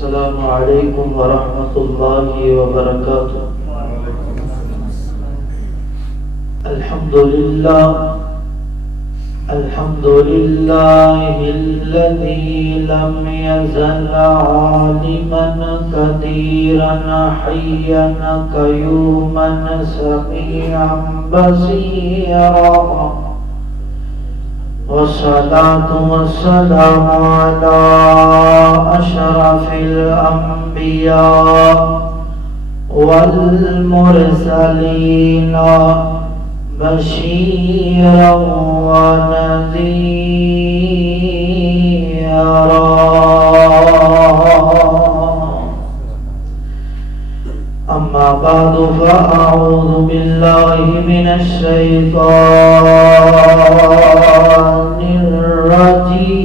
السلام علیکم ورحمۃ اللہ وبرکاتہ۔ الحمد للہ الذی لم یزل عالما قدیرا حیا قیوما سمیعا بصیرا، والصلاة والسلام على أشرف الأنبياء والمرسلين بشيرا ونذيرا، أما بعد فأعوذ بالله من الشيطان الرجيم،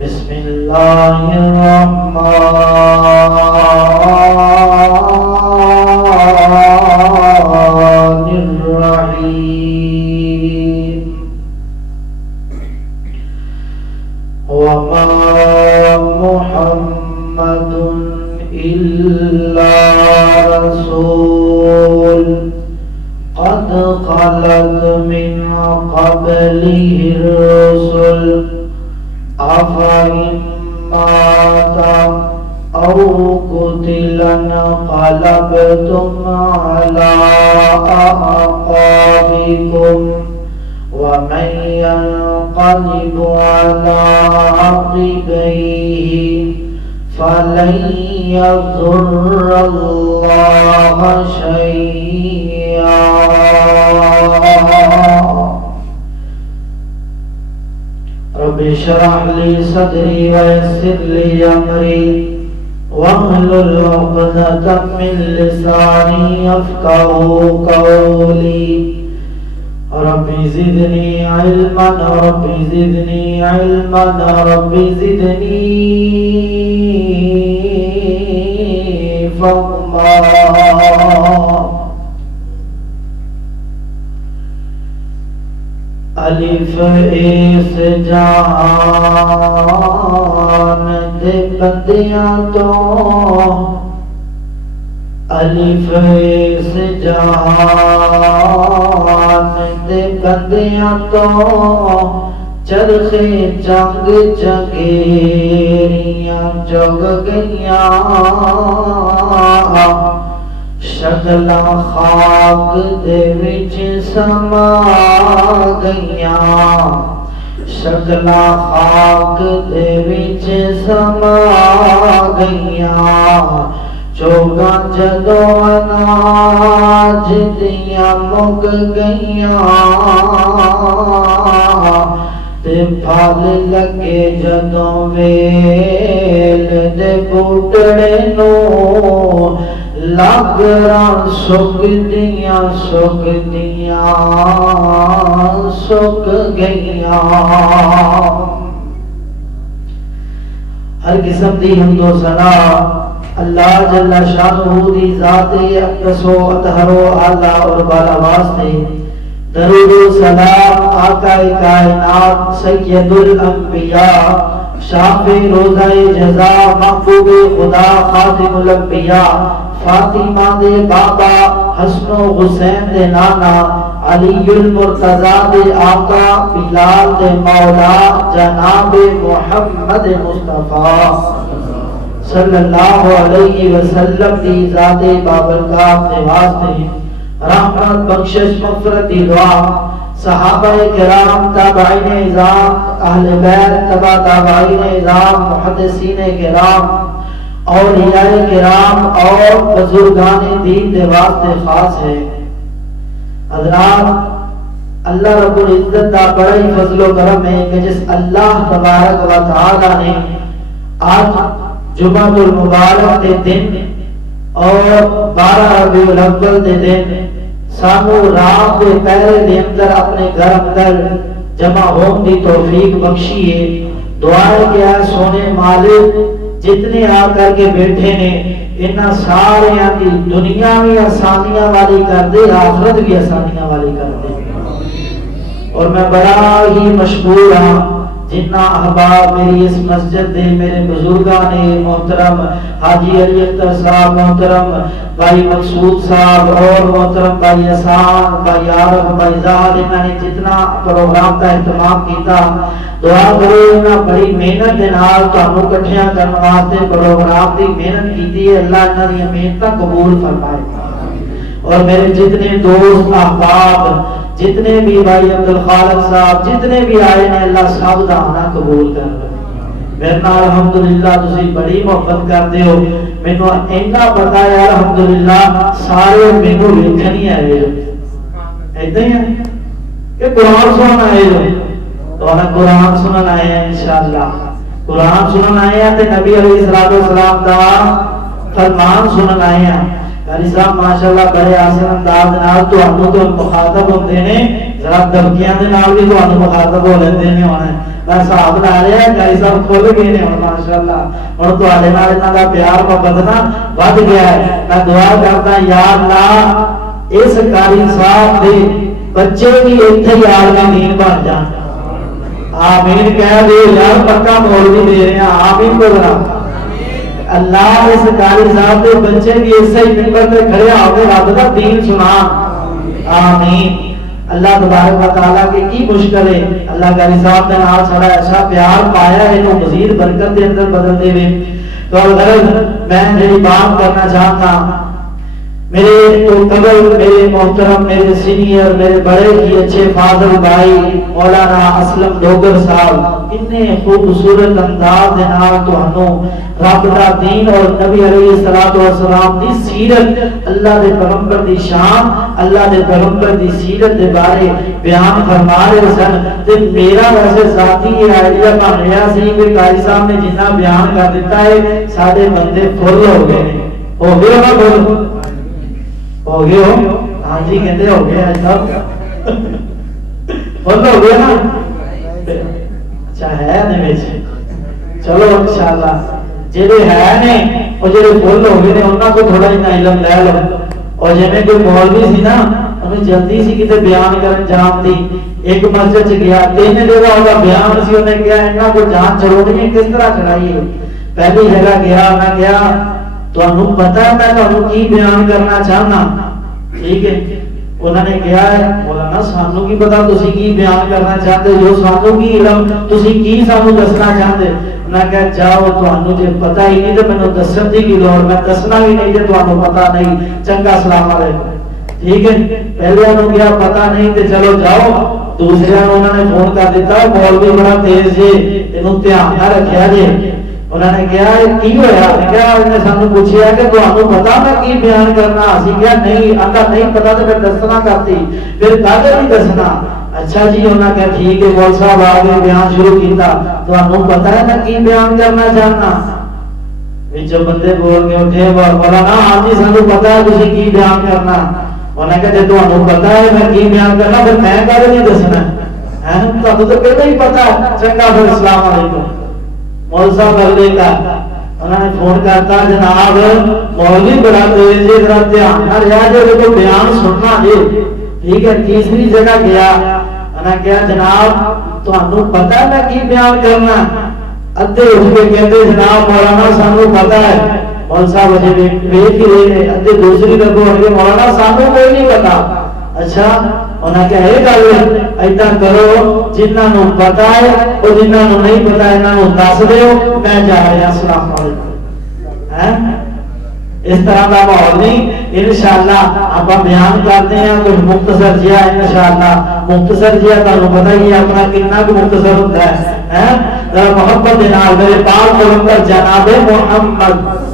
بسم الله الرحمن الرحيم. وما محمد إلا رسول قد خلت من قبله الرسل، أفإن مات أو قتل انقلبتم على أعقابكم، ومن ينقلب على عقبيه فلن يضر الله شيئا. رب اشرح لي صدري ويسر لي أمري واحلل عقدة من لساني يفقهوا قولي. رب زدني علما رب زدني علما رب زدني فهما. الف اس جہان دے بندیاں تو، الف اس جہان دے بندیاں تو، چرخے جنگ جگیریاں جگ گئیاں، شکلاں خاک دے وچ سما گئیاں، شکلاں خاک دے وچ سما گئیاں، چوگاں جدوں اناج دیاں مک گئیاں، تے پھل لگے جدوں ویل دے بوٹڑے نو، لاگراں سک دیاں سک گئیاں۔ ہر قسم دی حمد و ثنا اللہ جل شانہ دی ذات اقدس و اطہر و اعلیٰ اور بالا واسطے، درود و سلام آقا کائنات سید الانبیاء، شافع روزہ جزا محبوب خدا خاتم الانبیاء، فاطمہ دے بابا حسن و حسین دے نانا، علی المرتضی دے آقا، بلال دے مولا جناب محمد مصطفیٰ صلی اللہ علیہ وسلم دی ذات بابرکات دے واسطے رحمت بخشش مغفرت دی دعا، صحابہ کرام، تابعین اعظام، اہل بیت، تبع تابعین اعظام، محدثین کرام، اولیاء کرام اور بزرگان دین دے واسطے خاص ہے۔ حضرات، اللہ رب العزت دا بڑا ہی فضل و کرم ہے کہ جس اللہ تبارک و تعالی نے آج جمعہ المبارک دے دن اور 12 ربیع الاول دے دن سانو رات دے پہرے دے اندر اپنے گھر اندر جمع ہون دی توفیق بخشی ہے۔ دعائیں کیا سونے مالک جتنے آ کر کے بیٹھے نے انہاں سارے کی دنیا بھی آسانیاں والی کر دے، آخرت بھی آسانیاں والی کر دے۔ اور میں بڑا ہی مشکور ہاں جنہ احباب میری اس مسجد دے میرے بزرگان محترم حاجی علی اختر صاحب محترم بھائی مقصود صاحب اور محترم بھائی احسان بھائی عارف بھائی زاد انہوں نے جتنا پروگرام کا اہتمام کیتا دعا کرو انہاں بڑی محنت دے نال تانوں اکٹھیاں کرن واسطے پروگرام دی محنت کیتی ہے اللہ انہاں دی محنت قبول فرمائے اور میرے جتنے دوست احباب جتنے بھی بھائی عبد الخالق صاحب جتنے بھی آئے ہیں اللہ سب دا آنا قبول کر لے میرے نال الحمدللہ تسی بڑی محبت کرتے ہو مینوں اینا پتا ہے الحمدللہ سارے مینوں ویکھن ہی آئے ہو ایدا ہی ہے کہ قرآن سنن آئے ہو تو ہم قرآن سنن آئے ہیں انشاءاللہ قرآن سنن آئے ہیں تے نبی علیہ السلام دا فرمان سنن آئے ہیں قاری صاحب ماشاءاللہ بڑے آسان انداز نال تانوں تو مخاطب ہوندے نے ذرا دھمکیاں دے نال بھی تانوں مخاطب ہو لیندے نے ہن میں صاحب لا رہا قاری صاحب کھل گئے نے ہن ماشاءاللہ ہن تواڈے نال انہاں دا پیار محبت نا ود گیا ہے میں دعا کردا یا اللہ اس قاری صاحب دے بچے بھی ایتھے ہی عالم دین بن جان آمین کہہ دے یار پکا مولوی دے رہے ہیں آمین بولنا اللہ اس قاری صاحب دے بچے بھی ایسے ہی ممبر پہ کھڑے آگے رب دا دین سنا آمین اللہ تبارک و تعالیٰ کی مشکل ہے اللہ قاری صاحب دے نال سڑا ایسا پیار پایا ہے تو مزید برکت دے اندر بدل دے وے تو غرض میں جڑی بات کرنا چاہتا میرے تو قبل میرے محترم میرے سینئر میرے بڑے ہی اچھے فاضل بھائی مولانا اسلم ڈوگر صاحب اتنے خوبصورت انداز دے نال تانوں رب دا دین اور نبی علیہ الصلوۃ والسلام دی سیرت اللہ دے پیغمبر دی شان اللہ دے پیغمبر دی سیرت دے بارے بیان فرما رہے سن تے میرا ویسے ذاتی یہ آئیڈیا بن رہا سی کہ قاری صاحب نے جتنا بیان کر دیتا ہے سارے بندے فل ہو گئے نا بولو ہو گئے ہو ہاں جی کہتے ہو گئے آج سب فل ہو گئے نا اچھا ہے نہیں چلو انشاءاللہ جڑے ہے نے او جڑے فل ہو گئے نے انہاں کو تھوڑا جنا علم لے لو اور جویں کوئی مولوی سی نا انہیں جلدی سی کتے بیان کرن جان دی ایک مسجد چ گیا تین جگہ ہوگا بیان سی انہیں کیا انہاں کو جان چڑھونی ہے کس طرح چڑھائی ہے پہلی جگہ گیا میں گیا تو انہوں پتا ہے میں انہوں کی بیان کرنا چاہنا ٹھیک ہے انہوں نے کیا ہے مولانا سانوں کی پتا تسی کی بیان کرنا چاہتے جو سانوں کی علم تسی کی سانوں دسنا چاہتے انہوں نے کہا جاؤ تو انہوں جے پتا ہی نہیں تو میں نے دسن دی کی لوڑ میں دسنا بھی نہیں جے تو انہوں پتا نہیں چنگا سلام علیکم ٹھیک ہے پہلے انہوں کیا پتا نہیں تو چلو جاؤ دوسرے انہوں نے فون کر دیتا مولوی بڑا تیز جے انہوں دھیان نہ رکھیا جے انہوں نے کہا کی ہویا کیا انہوں نے سانو پوچھیا کہ تو انہوں پتا میں کی بیان کرنا اسی کیا نہیں آتا نہیں پتا تو پھر دسنا کرتی پھر کہتے نہیں دسنا اچھا جی انہوں نے کہا ٹھیک ہے مول صاحب آگے بیان شروع کیتا تو انہوں پتا ہے میں کی بیان کرنا چاہنا جو بندے بول کے اٹھے بولا نا ہاں جی سانو پتا ہے تسی کی بیان کرنا انہوں نے کہا تو انہوں پتا ہے میں کی بیان کرنا پھر میں کہہ نہیں دسنا تو پہلے ہی پتا ہے چنگا پھر السلام علیکم مول صاحب بلدے کا انہوں نے فون کرتا جناب مولوی بڑا تیز جی ذرا دھیان نہ رہا جی کو بیان سننا جی ٹھیک ہے تیسری جگہ گیا انہوں نے کہا جناب تو انہوں پتا ہے میں کی بیان کرنا ادھے اٹھ کے کہتے جناب مولانا سانو پتا ہے مول صاحب اجے ویکھ ہی رہے ادھے دوسری طرف اٹھ کے مولانا سانو کوئی نہیں پتا اچھا انہاں کہا یہ گل ایدا کرو جنہاں نو پتا ہے اور جنہاں نو نہیں پتا ہے انہاں نو دس دیو میں جا رہا السلام علیکم ہیں اس طرح کا ماحول نہیں انشاءاللہ آپ بیان کرتے ہیں کچھ مختصر جیا انشاءاللہ مختصر جیا تانوں پتہ ہی اپنا کتنا کو مختصر ہوتا ہے ذرا محبت دے نال میرے پاک پیغمبر جناب محمد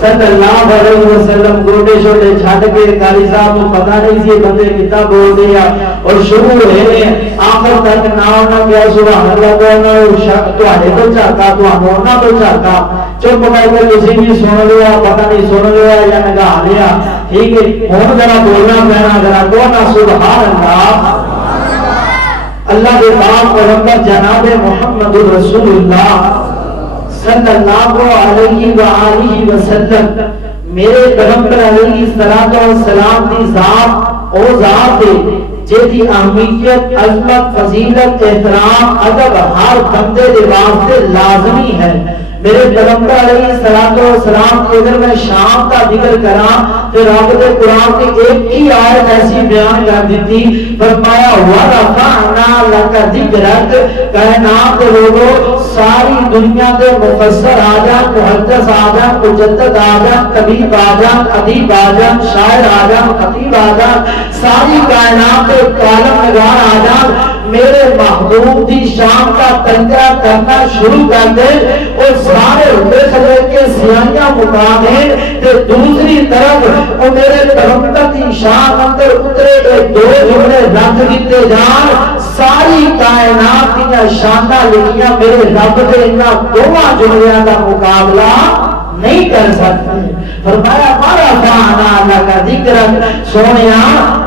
صلی اللہ علیہ وسلم گوٹے چھوٹے چھڈ کے قاری صاحب کو پتہ نہیں سی بندے کتا بول دیا اور شروع ہوئے آخر تک نام نہ کیا سبحان اللہ کہنا تواڈے تو جھاکا تانوں نہ تو جھاکا چپ کر کے تسی بھی سن لیا پتہ نہیں سن لیا یا نگا لیا ٹھیک ہے ہن ذرا بولنا پینا ذرا کہنا سبحان اللہ اللہ کے پاک پیغمبر جناب محمد رسول اللہ صلی اللہ علیہ وآلہ وسلم میرے پیغمبر علیہ الصلوۃ والسلام دی ذات او ذات ہے جیدی اہمیت عظمت فضیلت احترام ادب ہر بندے دے واسطے لازمی ہے میرے پیغمبر علیہ السلام کی اگر میں شام کا ذکر کراں تو رب دے قرآن کی ایک ہی آیت ایسی بیان کر دیتی فرمایا وَرَفَعْنَا لَكَ ذِكْرَكَ کائنات کے لوگوں ساری دنیا کے مفسر آ جان محدث آ جان مجدد آ جان طبیب آ جان ادیب آ جان شاعر آ جان خطیب آ جان ساری کائنات کے کالم نگار آ جان میرے محبوب دی شام کا تذکرہ کرنا شروع کر دے اور سارے دیکھنے کے سیاہیاں مقامیں تے دوسری طرف وہ میرے پیغمبر کی شان اندر اترے ایک دو جملے رکھ دیتے جان ساری کائنات کی شانہ لکھیاں میرے رب دے انہا دوہاں جملیاں کا مقابلہ نہیں کر سکتے فرمایا مارا فانا اللہ کا ذکر سونیا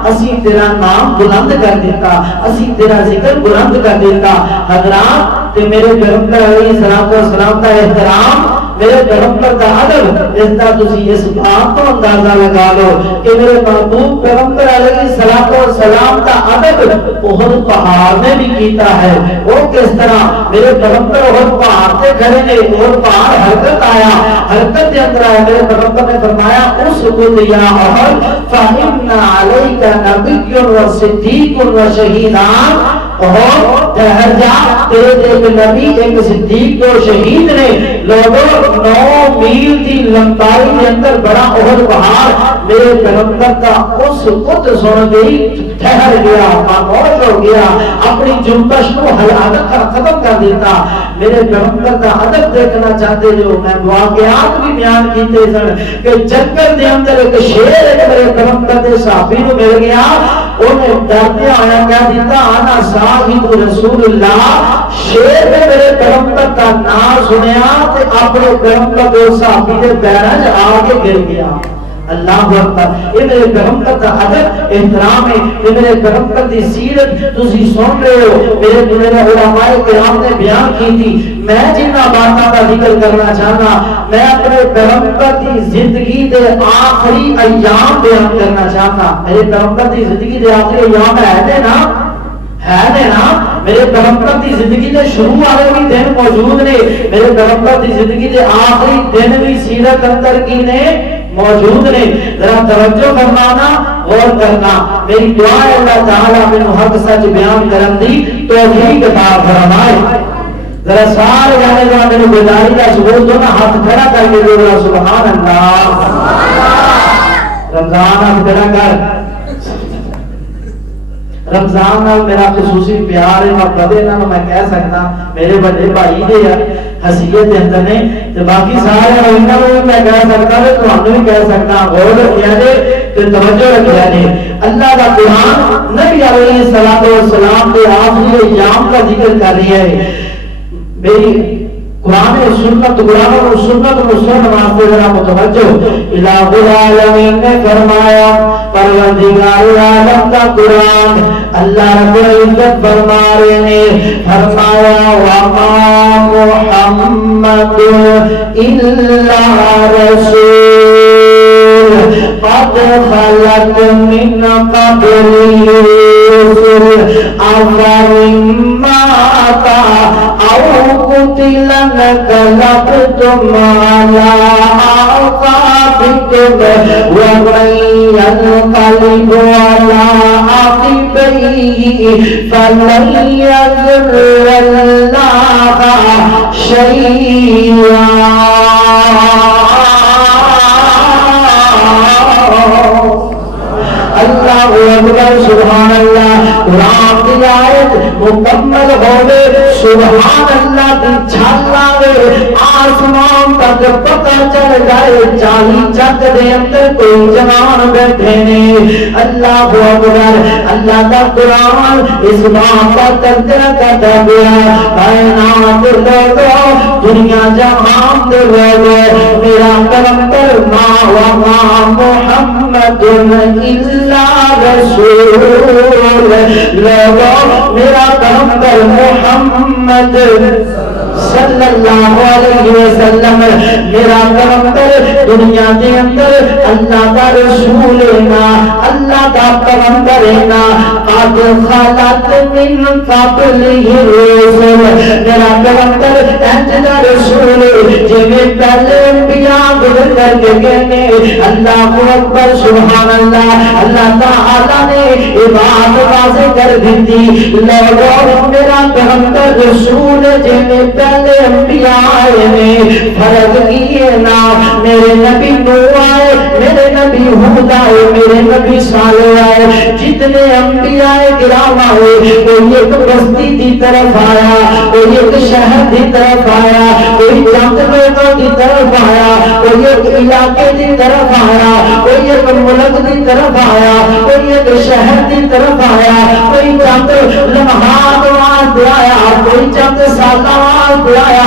اسی تیرا نام بلند کر دیتا اسی تیرا ذکر بلند کر دیتا حضرات تے میرے پیغمبر علیہ السلام کا احترام میرے پیغمبر کا ادب اس کا تسی اس بات کو اندازہ لگا لو کہ میرے محبوب پیغمبر علیہ السلام کا ادب احد پہاڑ میں بھی کیتا ہے وہ کس طرح میرے پیغمبر احد پہاڑ سے کھڑے نے احد پہاڑ حرکت آیا حرکت کے اندر آیا میرے پیغمبر نے فرمایا اس کو یا احد فَإِنَّ عَلَيْكَ نَبِيٌّ وَصِدِّيقٌ وَشَهِيدًا اور ٹھہر جا تیرے ایک نبی ایک صدیق اور شہید نے لوگوں 9 میل کی لمبائی کے اندر بڑا احد پہاڑ میرے پیغمبر کا اس خود سن گئی ٹھہر گیا خاموش ہو گیا اپنی جنبش کو حیات ختم کر دیتا میرے پیغمبر کا ادب دیکھنا چاہتے جو میں واقعات بھی بیان کیتے سن کہ جنگل دے اندر ایک شیر ایک میرے پیغمبر دے صحابی نو مل گیا انہیں ڈرتے آیا کہہ دیتا آنا صاحب رسول اللہ شیر نے میرے پیغمبر کا نام سنیا تے اپنے پیغمبر دے صحابی دے پیرج آگے گر گیا اللہ اکبر یہ میرے پیغمبر کا ادب احترام ہے یہ میرے پیغمبر کی سیرت تسی سن رہے ہو میرے علماء کرام نے بیان کی تھی میں جنہ باتوں کا ذکر کرنا چاہنا میں اپنے پیغمبر کی زندگی دے آخری ایام بیان کرنا چاہنا میرے پیغمبر کی زندگی دے آخری ایام ہے نا میرے پیغمبر کی زندگی دے شروع والے بھی دن موجود نے میرے پیغمبر کی زندگی دے آخری دن بھی سیرت اندر کی نے موجود نے ذرا توجہ فرمانا غور کرنا میری دعا ہے اللہ تعالیٰ میں حق سچ بیان کرن دی توفیق عطا فرمائے ذرا سارے جانے جو میں نے گزاری کا ثبوت دو نا ہاتھ کھڑا کر کے دو سبحان اللہ رمضان ہاتھ کھڑا کر رمضان نال میرا خصوصی پیار ہے اور بدے نال میں کہہ سکتا میرے بڑے بھائی دے حیثیت دے اندر نے تے باقی سارے انہاں نوں میں کہہ سکتا تے تانوں بھی کہہ سکتا غور رکھیا جے تے توجہ رکھیا جے اللہ دا قرآن نبی علیہ السلام دے آخری ایام کا ذکر کر رہی ہے میری قرآن سنت مسلم واسطے ذرا متوجہ الہ العالمین نے فرمایا پروردگار عالم کا قرآن اللہ رب العزت فرما رہے نے فرمایا وما محمد الا رسول قد خلت من قبله الرسل افإن مات او قتل انقلبتم على أعقابكم ومن ينقلب على عقبيه فلن يضر الله شيئا اللہ اکبر سبحان اللہ قرآن کی آیت مکمل ہوئے سبحان اللہ کی چھالے آسمان تک پتہ چل جائے چاہی چک دے اندر کوئی جوان بیٹھے نے اللہ اکبر اللہ کا قرآن اس بات کا تذکرہ کرتا گیا کائنات لوگوں دنیا جہان دے لوگوں میرا پیغمبر ما وما محمد الا رسول لوگوں میرا پیغمبر محمد صلی اللہ علیہ وسلم میرا پیغمبر دنیا دے اندر اللہ دا رسول نا اللہ دا پیغمبر نا قد خلت من قبلہ الرسل میرا پیغمبر انج دا رسول جی پہلے انبیاء گزر کر کے گئے اللہ اکبر سبحان اللہ اللہ تعالیٰ نے یہ بات واضح کر دی لوگوں میرا پیغمبر رسول جنہیں پہلے انبیاء آئے نے فرق کیے نا میرے نبی نوح آئے میرے نبی ہود آئے میرے نبی صالح آئے جتنے انبیاء کرام آئے کوئی ایک بستی دی طرف آیا کوئی ایک شہر دی طرف آیا کوئی چند لوگوں دی طرف آیا کوئی ایک علاقے دی طرف آیا کوئی ایک ملک دی طرف آیا کوئی ایک شہر دی طرف آیا کوئی چند لمحات وہاں دلایا کوئی چند سالہ وہاں دلایا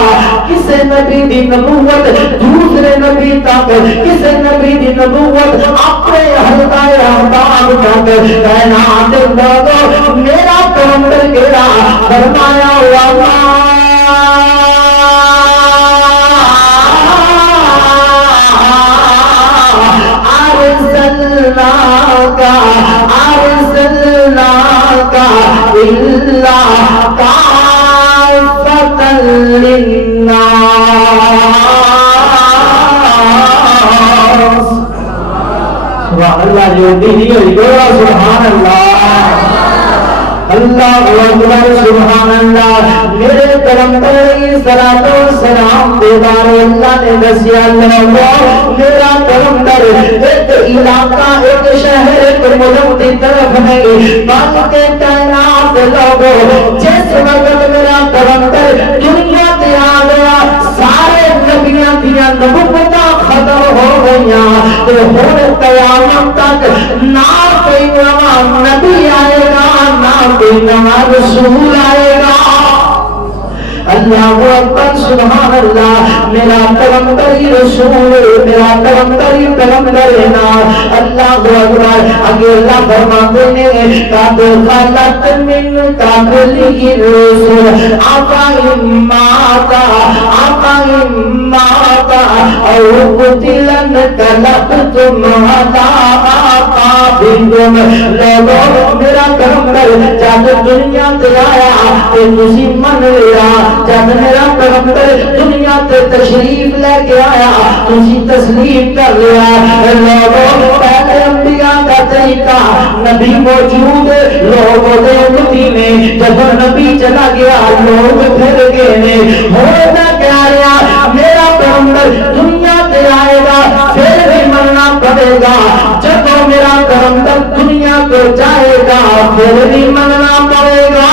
کسے نبی دی نبوت دوسرے نبی تک کسے نبی دی نبوت اپنے حلقہ احباب تک کائنات لوگوں میرا پیغمبر کہا فرمایا أرسلناك إلا كافة للناس سبحان اللہ جو بھی سبحان اللہ اللہ اکبر سبحان اللہ میرے پیغمبر علیہ الصلوۃ والسلام دے بارے اللہ نے دسیا لوگوں میرا پیغمبر ایک علاقہ ایک شہر ایک ملک کی طرف نہیں بلکہ کائنات لوگوں جس وقت میرا پیغمبر دنیا تے آ گیا سارے نبیاں دیا نبوتاں ختم ہو گئیاں تو ہن قیامت تک نہ کوئی نبی آئے گا نہ کوئی نیا رسول آئے گا اللہ اکبر سبحان اللہ میرا پیغمبر رسول میرا پیغمبر پیغمبر نا اللہ اکبر اگے اللہ فرماتے ہیں قد خلت من قبلہ الرسل افإن مات او قتل انقلبتم على اعقابکم لوگوں میرا پیغمبر جب دنیا تے آیا تے تسی من لیا جب میرا پیغمبر دنیا تے تشریف لے کے آیا تسی تسلیم کر لیا لوگوں پہلے انبیاء کا طریقہ نبی موجود لوگوں دے امتی میں جب نبی چلا گیا لوگ پھر گئے نے ہوتا کیا رہا میرا پیغمبر دنیا تے آئے گا پھر بھی مرنا پڑے گا جب میرا پیغمبر دنیا کو جائے گا پھر بھی مرنا پڑے گا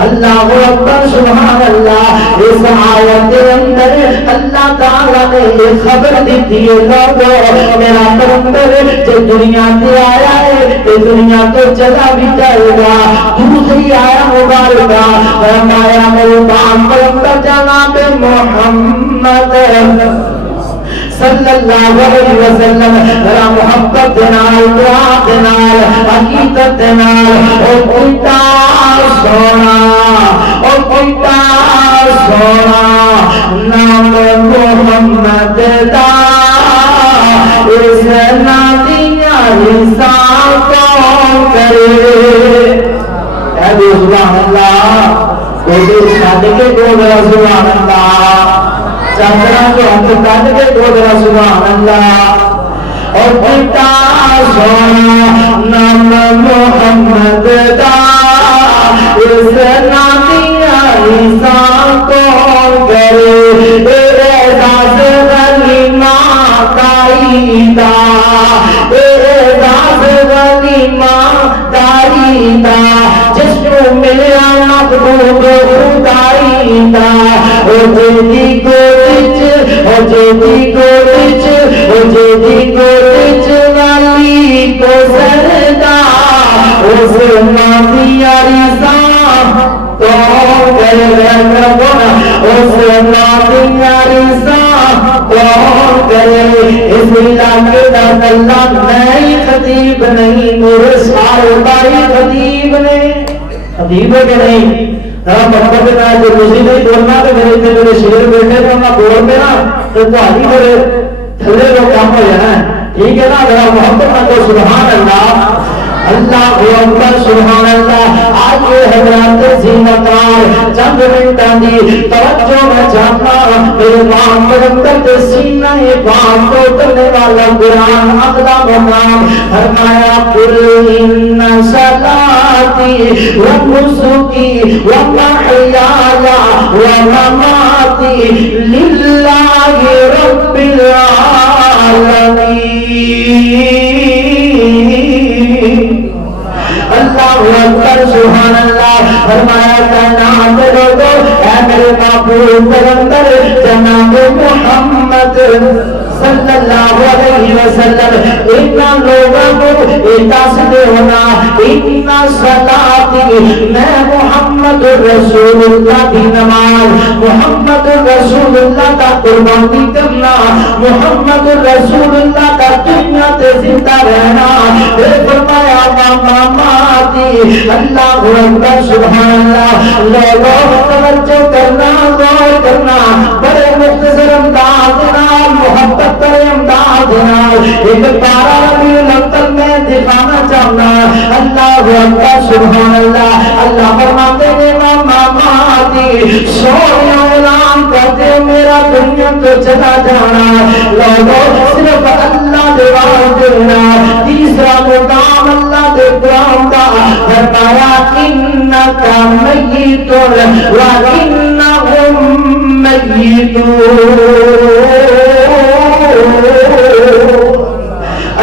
اللہ اکبر سبحان اللہ اس آیت کے اندر اللہ تعالیٰ نے یہ خبر دیتی ہے لوگوں میرا پیغمبر جو دنیا سے آیا ہے یہ دنیا تو چلا بھی جائے گا دوسری آیا مبارکہ فرمایا میرے پاک پیغمبر جناب محمد صلی اللہ علیہ وسلم ذرا محبت دنال دعا دنال حقیقت دنال او پیتا سونا او پیتا سونا نام محمد دا اس نادیاں حساب کون کرے اے سبحان اللہ کوئی شادی کے کو سبحان اللہ چاہتا جو ہم کٹ کے کو ذرا سبحان اللہ اور پیتا سونا نام محمد دا اس نادیاں انسان کون کرے اعزاز غلیمہ دائیدہ اعزاز غلیمہ دائیدہ جس کو ملیا محبوب خدائیدہ او جیدی کو والی کو سردا اس نادیاں رضا تو کرے اس نادیاں رضا تو کرے اس علاقے کا اللہ نئی خطیب نہیں میرے سارے بھائی خطیب نے خطیب کے نہیں مطلب ہے جو تسی نہیں بولنا تو میرے اتنے میرے شیر بیٹھے نے انہاں بول پہ نا تو تہاڈی میرے تھلے کو کام ہو جانا ہے ٹھیک ہے نا ذرا محبت نہ تو سبحان اللہ اللہ اکبر سبحان اللہ آج یہ حضرات زینتار چند منٹاں دی توجہ میں چاہتا میرے پاک پیغمبر کے سینہ پاک کو اترنے والا قرآن اگلا مقام فرمایا قل ان صلاتی و نسکی و محیایا و مماتی للہ رب العالمین اللہ اکبر سبحان اللہ فرمایا کائنات لوگو اے میرے محبوب پیغمبر جناب محمد صلی اللہ علیہ وسلم اتنا لوگوں کو اتاسد ہونا اتنا صلاتی میں محمد رسول اللہ کی نماز محمد رسول اللہ کا قربانی کرنا محمد رسول اللہ کا دنیا تے زندہ رہنا پھر فرمایا ماماتی اللہ اکبر سبحان اللہ لوگوں توجہ کرنا غور کرنا بڑے مختصر انداز نال محبت کرے انداز نال ایک پارا ربیع الاول میں دکھانا چاہنا اللہ اکبر سبحان اللہ اللہ فرماتے ہیں ماماتی سونے اعلان کرتے میرا دنیا تو چلا جانا لوگوں صرف اللہ دے دینا تیسرا مقام اللہ دے قرآن کا فرمایا انکا میتون و انہم میتون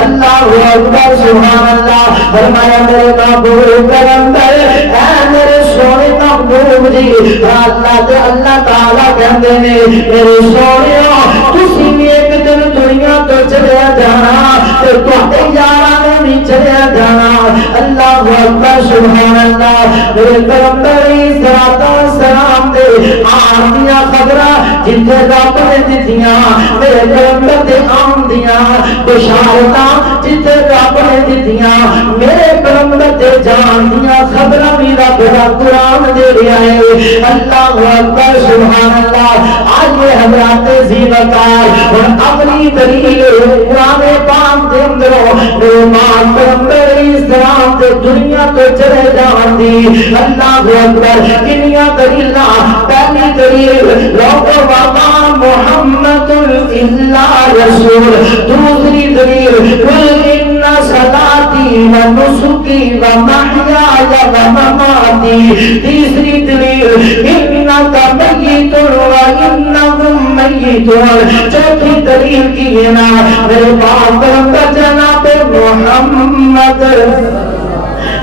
اللہ اکبر سبحان اللہ فرمایا میرے محبوب پیغمبر اے میرے سونے محبوب جی اللہ تعالیٰ کہتے ہیں میرے سونےوں تسی ایک دن دنیا تو چلے جانا تو تواڈے یاراں نے بھی چلے جانا اللہ اکبر سبحان اللہ میرے پیغمبر صلوات و سلام دے آن دیاں خبراں جتھے رب نے دتیاں میرے پیغمبر دے آن دیاں بشارتاں جتھے رب نے دتیاں میرے پیغمبر دے جان دیاں خبراں بھی رب دا قرآن دے رہا ہے اللہ اکبر سبحان اللہ آج یہ حضرات زینتار اور اپنی دلیل قرآن پاک دے اندروں میرے پاک پیغمبر اسلام دے دنیا تو چلے جان دی اللہ اکبر کنیاں دلیلاں پہلی دلیل لوگوں وما محمد اللہ رسول دوسری دلیل قل ان صلاتی و نسکی و محیایا و مماتی تیسری دلیل انکا میتون و انہم میتون چوتھی دلیل کی ہے نا میرے پاک پیغمبر جناب محمد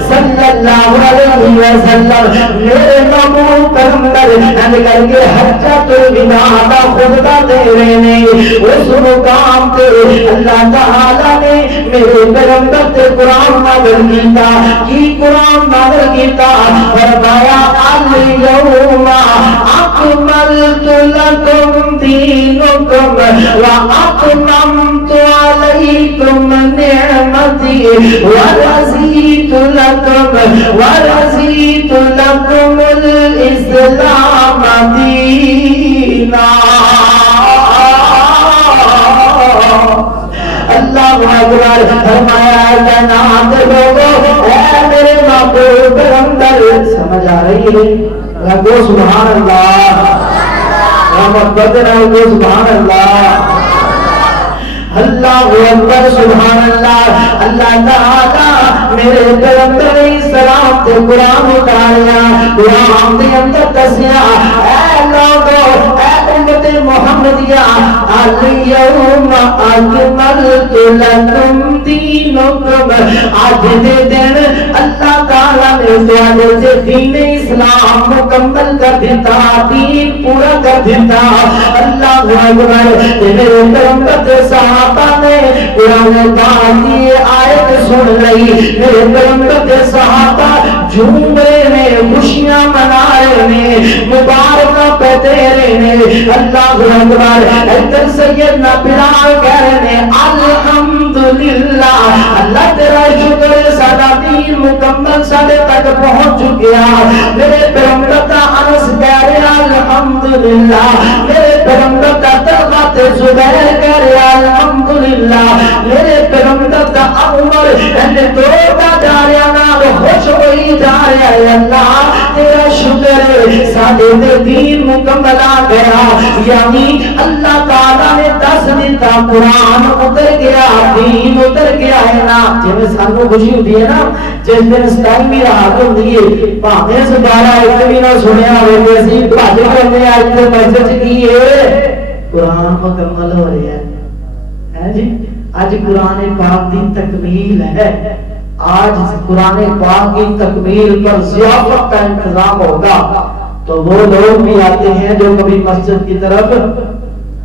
صلی اللہ علیہ وسلم میرے محبوب پیغمبر ان کر کے حجۃ الوداع کا خطبہ دے رہے ہیں اس مقام تے اللہ تعالی نے میرے پیغمبر تے قرآن نازل کیتا کی قرآن نازل کیتا فرمایا الیوم اکملت لکم دینکم واتممت علیکم نعمتی ورضیت ورضیت لکم الاسلام دینا اللہ اکبر فرمایا جناب لوگوں اے میرے محبوب پیغمبر سمجھ آ رہی ہے لگو سبحان اللہ رحمت بدنا لگو سبحان اللہ اللہ اکبر سبحان اللہ اللہ تعالی میرے پیغمبر اسلام تے قرآن اتاریا قرآن دے اندر دسیا اے لوگو اے امت محمدیہ الیوم اکملت لکم دینکم آج دے دن اللہ تعالی نے تواڈے سے دین اسلام مکمل کر دیتا دین پورا کر دیتا اللہ اکبر میرے پیغمبر کے صحابہ نے قرآن پاک کی آیت سن رہی میرے پیغمبر کے صحابہ جھوم رہے ہیں خوشیاں منا رہے ہیں مبارکہ پہتے رہے ہیں اللہ اکبر ادھر سیدنا بلال کہہ رہے ہیں الحمدللہ اللہ تیرا شکر سارا دین مکمل سارے تک پہنچ چکیا میرے پیغمبر کا انج توڑتا جا رہا نال خوش ہوئی جا رہا ہے اللہ تیرا شکر ہے ساڈے تے دین مکمل آ گیا یعنی اللہ تعالیٰ نے دس دیتا قرآن اتر گیا دین اتر گیا ہے نا جب سانو خوشی ہوتی ہے نا جس دن ستائیویں رات ہوتی ہے بھاویں سبارہ ایک بھی نہ سنیا ہوئے کہ اسی بھاج کرنے آج مسجد کی ہے قرآن مکمل ہو رہی ہے جی آج قرآن پاک دی تکمیل ہے آج قرآن پاک کی تکمیل پر ضیافت کا انتظام ہوگا تو وہ لوگ بھی آتے ہیں جو کبھی مسجد کی طرف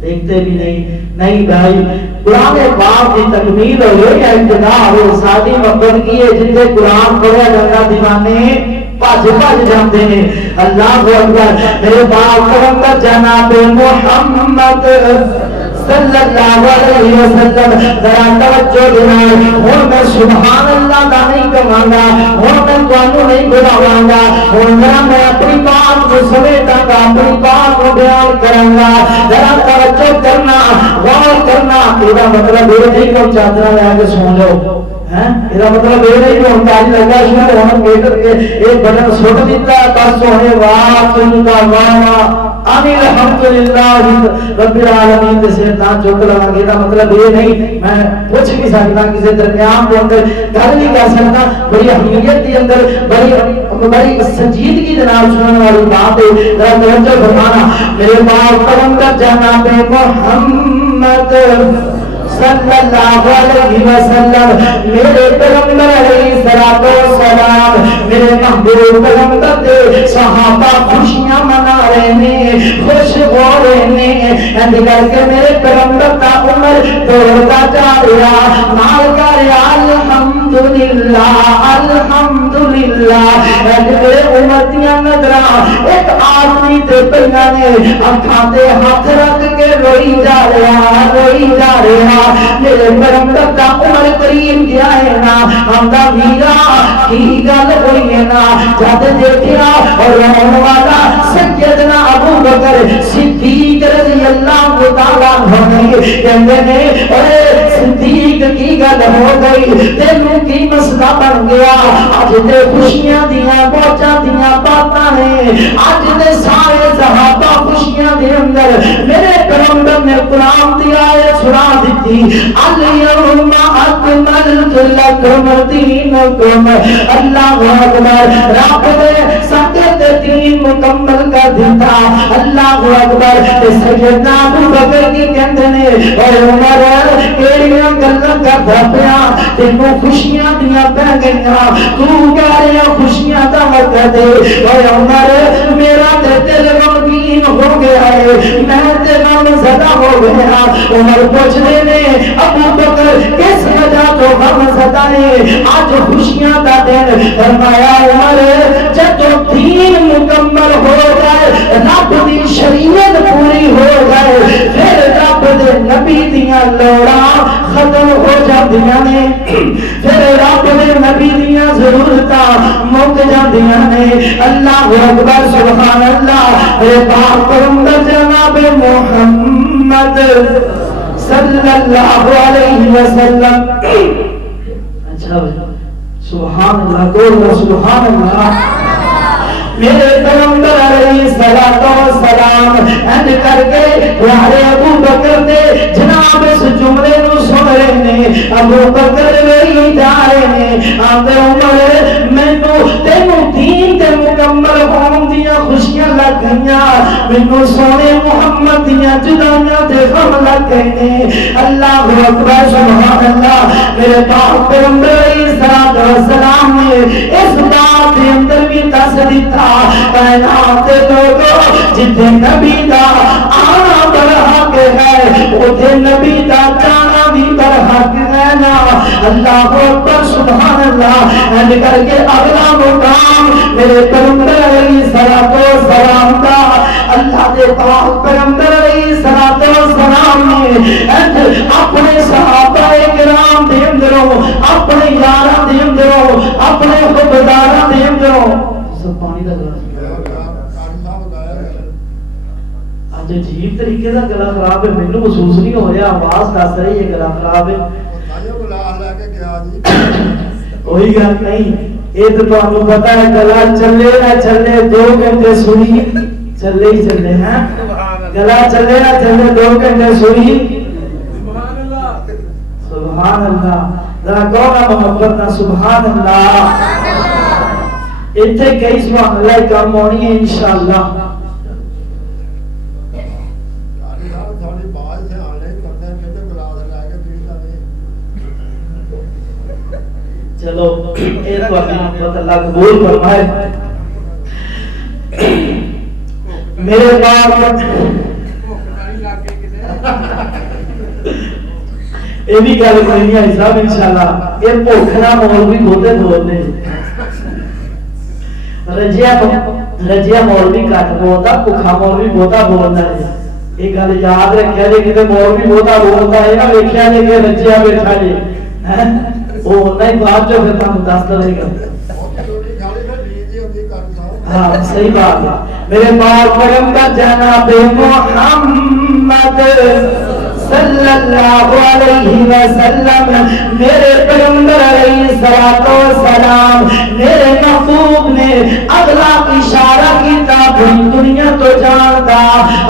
دیکھتے بھی نہیں بھائی قرآن پاک کی تکمیل ہو یا ابتدا ہو ساری مقصد کی ہے جن سے قرآن پڑھا جاتا دیوانے پاج جاتے ہیں اللہ اکبر میرے باپ پیغمبر جناب محمد صلی اللہ علیہ وسلم ذرا توجہ دینا ہوں میں سبحان اللہ کا نہیں کہوں گا ہوں میں تمہیں نہیں بلاواں گا ہوں میں اپنی بات کو سمیٹاں گا اپنی بات کو بیان کروں گا ذرا توجہ کرنا غور کرنا میرا مطلب یہ نہیں کہ چادر لے کے سو جاؤ میرا مطلب یہ نہیں کہ ہم تاج لگا شروع ہم میٹر کے ایک بٹن سوٹ دیتا ہے بس ہونے واہ تم کا واہ آمین الحمدللہ رب العالمین کے سے تاں چوک لگا گے دا مطلب یہ نہیں میں پوچھ نہیں سکتا کسی درمیان کے اندر گل نہیں کر سکتا بڑی اہمیت کے اندر بڑی سنجیدگی جناب سننے والی بات ہے ذرا توجہ فرمانا میرے باپ پیغمبر جناب محمد صلی اللہ علیہ وسلم میرے پیغمبر علیہ الصلوۃ والسلام میرے محبوب پیغمبر دے صحابہ خوشیاں منا رہے ہیں خوش ہو رہے ہیں اند کر کے میرے پیغمبر کا عمر دوڑتا جا رہا نال کر الحمدللہ الحمدللہ اند میرے امتیاں نظراں ایک آدمی تے پہنا نے اکھاں تے ہاتھ رکھ کے روئی جا رہا میرے پیغمبر کا عمر کریم کیا ہے نا ہم دا ویرا کی گل ہوئی ہے نا جب دیکھیا اور رہنے والا سیدنا ابو بکر صدیق رضی اللہ تعالیٰ عنہ کہندے نے اے صدیق کی گل ہو گئی تینوں کی مسئلہ بن گیا اج تے خوشیاں دیاں موجاں دیاں باتاں نے اج تے سارے صحابہ خوشیاں دے اندر میرے پیغمبر نے قرآن دی آیت سنا دیتی اليوم اکملت لکم دینکم اللہ اکبر رب نے ساڈے دین مکمل کر دیتا اللہ اکبر سیدنا ابو بکر کی کہندے نے اے عمر کیڑیاں گلاں کردا پیا تینوں خوشیاں دیاں پہ گئیاں تو کہہ رہا خوشیاں دا وقت ہے اے عمر میرا تے دل غمگین ہو گیا ہے میں تے غم زدہ ہو گیا عمر پوچھنے نے ابو بکر کس وجہ تو غم زدہ ہے آج خوشیاں دا دن فرمایا عمر جب دین مکمل ہو جائے رب دی شریعت پوری ہو جائے پھر رب دے نبی دیاں لوڑاں ختم ہو جاندیاں نے پھر رب دے نبی دیاں ضرورتاں مک جاندیاں نے اللہ اکبر سبحان اللہ اے پاک پیغمبر جناب محمد صلی اللہ علیہ وسلم اچھا سبحان اللہ کو سبحان اللہ میرے پیغمبر علیہ الصلوۃ والسلام اند کر کے پیارے ابو بکر دے جناب اس جملے نو سن رہے نے ابو بکر وہی جا رہے نے آندے عمر مینوں تینوں دین تے مکمل ہون دیاں خوشیاں لگ گئیاں مینوں سونے محمد دیاں جدائیاں تے غم لگ گئے نے اللہ اکبر سبحان اللہ میرے پاک پیغمبر علیہ الصلوۃ والسلام نے اس بات کے اندر بھی دس دیتا کائنات لوگوں جتنے نبی دا آنا برحق ہے اتنے نبی دا جانا بھی برحق ہے نا اللہ اکبر سبحان اللہ اند کر کے اگلا مقام میرے پیغمبر علیہ الصلوۃ والسلام دا اللہ دے پاک پیغمبر علیہ الصلوۃ والسلام نے اپنے صحابہ کرام دے اندروں اپنے یاراں دے اندروں اپنے خودداراں دے اندروں پانی دا گلا اج عجیب طریقے دا گلا خراب ہے مینوں محسوس نہیں ہو رہا آواز دس رہی ہے گلا خراب ہے وہی گل نہیں یہ تو تمہیں پتا ہے گلا چلے نہ چلے 2 گھنٹے سنی چلے ہی چلے ہیں گلا چلے نہ چلے 2 گھنٹے سنی سبحان اللہ ذرا کہو محبت نہ سبحان اللہ اتنے کئی سبحان اللہ کام ہونی ہے انشاءاللہ چلو اے تو اپنی محبت اللہ قبول فرمائے میرے باپ یہ بھی گل کرنی ہے صاحب انشاءاللہ یہ بھوکھنا مولوی بہتے بولنے رجیا مولوی گھٹ بولتا بھوکھا مولوی بہتا بولنا ہے یہ گل یاد رکھیا جی کتنے مولوی بہتا بولتا ہے نا ویکھیا جی کہ رجیا بیٹھا جی وہ نہیں بات جو پھر تم دس دے گا ہاں صحیح بات ہے میرے پاک پیغمبر جناب محمد صلی اللہ علیہ وسلم میرے پیغمبر علیہ الصلوۃ والسلام میرے محبوب نے اگلا اشارہ کیتا پوری دنیا تو جانتا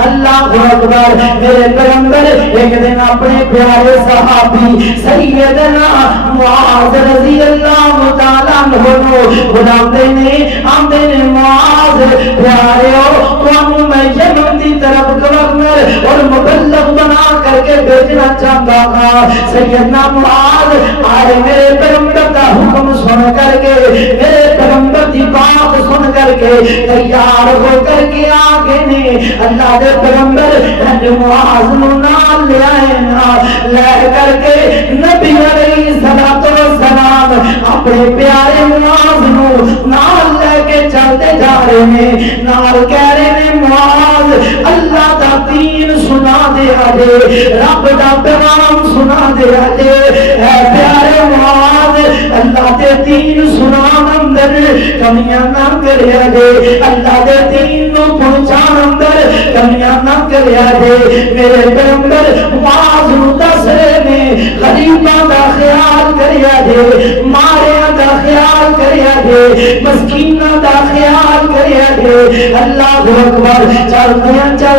اللہ اکبر میرے پیغمبر ایک دن اپنے پیارے صحابی سیدنا معاذ رضی اللہ تعالیٰ عنہ بلاتے نے آمدے نے معاذ پیارے ہو تو میں یمن کی طرف گورنر اور مبلغ بنا کر کے بھیجنا چاہتا تھا سیدنا معاذ آئے میرے پیغمبر کا حکم سن کر کے میرے پیغمبر کی بات سن کر کے تیار ہو کر کے آگے نے اللہ دے پیغمبر معاذ نو نال لے آئے نا لے کر کے نبی علیہ الصلوۃ والسلام اپنے پیارے معاذ نو نال لے کے چلتے جا رہے ہیں نال کہہ رہے ہیں معاذ اللہ دا دین سنا دے آجے رب دا پیغام سنا دے آجے اے پیارے معاذ اللہ دے دین سنان اندر کمیاں نہ کرے آجے اللہ دے دین نو پہنچان اندر کمیاں نہ کرے آجے میرے پیغمبر معاذ نو دس رہے نے غریباں دا خیال کرے آجے ماریاں دا خیال کرے آجے مسکیناں دا خیال کرے آجے اللہ اکبر چل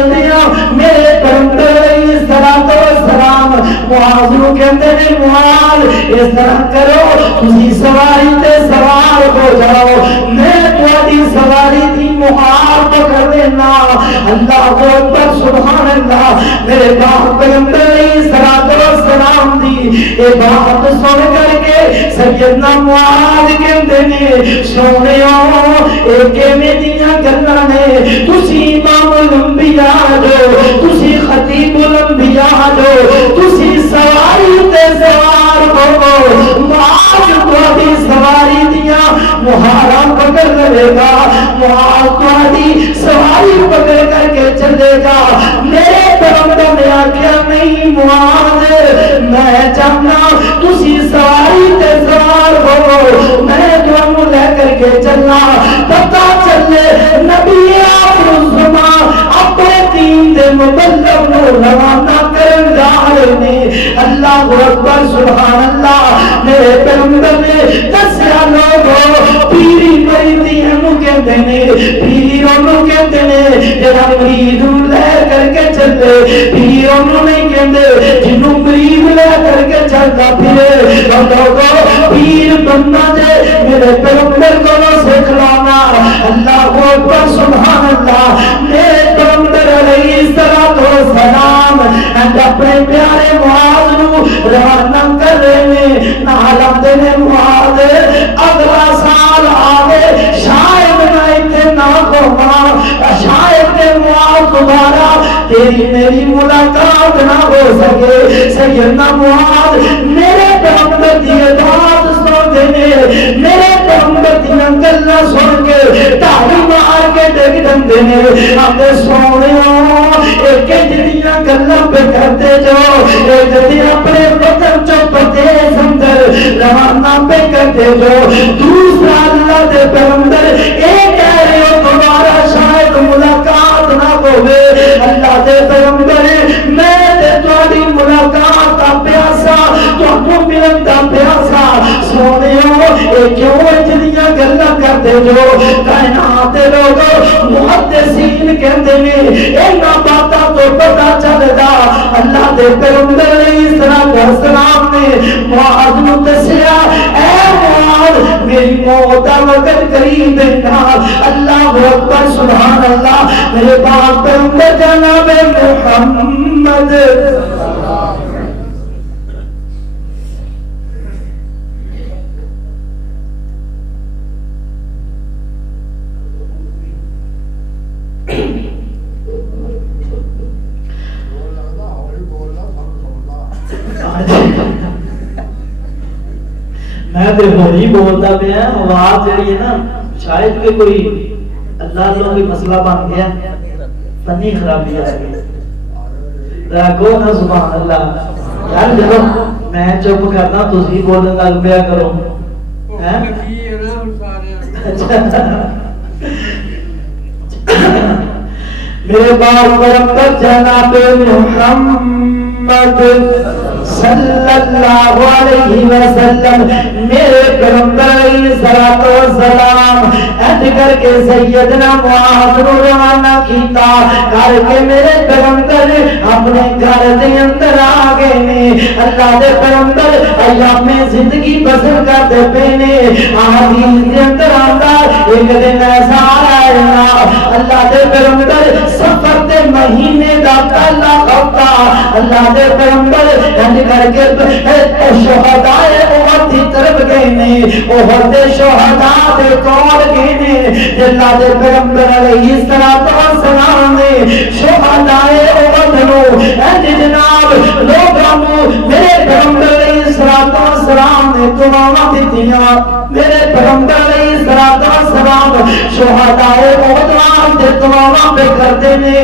دیا میرے پیغمبر علیہ الصلوۃ والسلام معاذ نو کہتے ہیں معاذ اس طرح کرو تسی سواری تے سوار ہو جاؤ میں تہاڈی سواری دی مہار پکڑ لینا اللہ اکبر سبحان اللہ میرے پاک پیغمبر علیہ الصلوۃ والسلام دی یہ بات سن کر کے سیدنا معاذ کہتے ہیں سونےو اے کیویں دیاں گلاں نے تسی امام الانبیاء جو تسی خطیب الانبیاء جو تسی سواری تے سوار ہو معاذ تہاڈی سواری دیاں مہاراں پکڑ لے گا معاذ تہاڈی سواری پکڑ کر کے چلے گا میرے پیغمبر نے آکھیا نہیں معاذ میں چاہنا تسی سواری تے سوار ہو میں تانوں لے کر کے چلنا پتہ چلے نبی آخر الزمان اپنے دین دے مبلغ نو روانہ کرن جا رہے ہیں اللہ اکبر سبحان اللہ میرے پیغمبر نے دسیا لوگو پیری مریدی ہموں کہتے ہیں پیری انہوں کہتے ہیں جڑا مرید لے کر کے چلے پیری انہوں نہیں کہتے جنہوں مرید لے کر کے چلتا پھرے لوگو پیر بننا جے میرے پیغمبر کو سکھلانا اللہ اکبر سبحان اللہ میرے پیغمبر علیہ الصلوۃ والسلام اپنے پیارے معاذ نو روانہ کر رہے ہیں نال آندے نے معاذ اگلا سال آوے شاید میں اتنے نہ ہوواں شاید میں معاذ دوبارہ تیری میری ملاقات نہ ہو سکے سیدنا معاذ میرے پیغمبر دی بات سن دینے میرے پیغمبر دی گلاں سن کے تالی مار کے ڈگ دندے نے آندے سونےو ایک جڑیاں گلاں پہ کرتے جو جدی اپنے وطن چو پردیس اندر روانہ پہ کرتے جو دوسرا اللہ دے پیغمبر ایک کہہ رہے ہو تمہارا شاید ملاقات نہ ہوئے اللہ دے پیغمبر میں دے تمہاری ملاقات کا پیاسا تو ملن کا پیاسا سونے ہو اے کیوں اتنیاں گلاں کرتے جو کائنات لوگوں محدثین کہتے ہیں انہاں باتاں تو پتہ چلدا اللہ دے پیغمبر علیہ السلام نے معاذ نوں دسیا اے معاذ میری موت دا وقت قریب ہے نا اللہ اکبر سبحان اللہ میرے پاک پیغمبر جناب محمد میں تو ہولی بولتا پیا آواز جڑی ہے نا شاید کہ کوئی اللہ اللہ کوئی مسئلہ بن گیا فنی خرابی آ گئی راگو نا سبحان اللہ یار جب میں چپ کرنا تسی بولن لگ پیا کرو میرے باپ پر جناب محمد صلی اللہ علیہ وسلم میرے پیغمبر علیہ السلام اٹھ کر کے سیدنا معاذ کو روانہ کیتا کر کے میرے پیغمبر اپنے گھر دے اندر آ گئے نے اللہ دے پیغمبر ایام زندگی بسر کرتے پے نے احادیث دے اندر آندا ایک دن ایسا آیا اللہ دے پیغمبر سفر دے مہینے دا پہلا ہفتہ اللہ دے پیغمبر کر کے شہداء احد کی طرف گئے نے احد شہداء دے کول گئے نے اللہ دے پیغمبر علیہ السلام نے شہداء احد نو اے جناب لوگوں میرے پیغمبر علیہ السلام نے دعاواں دتیاں میرے پیغمبر علیہ السلام شہداء احد واسطے دعاواں پہ کرتے نے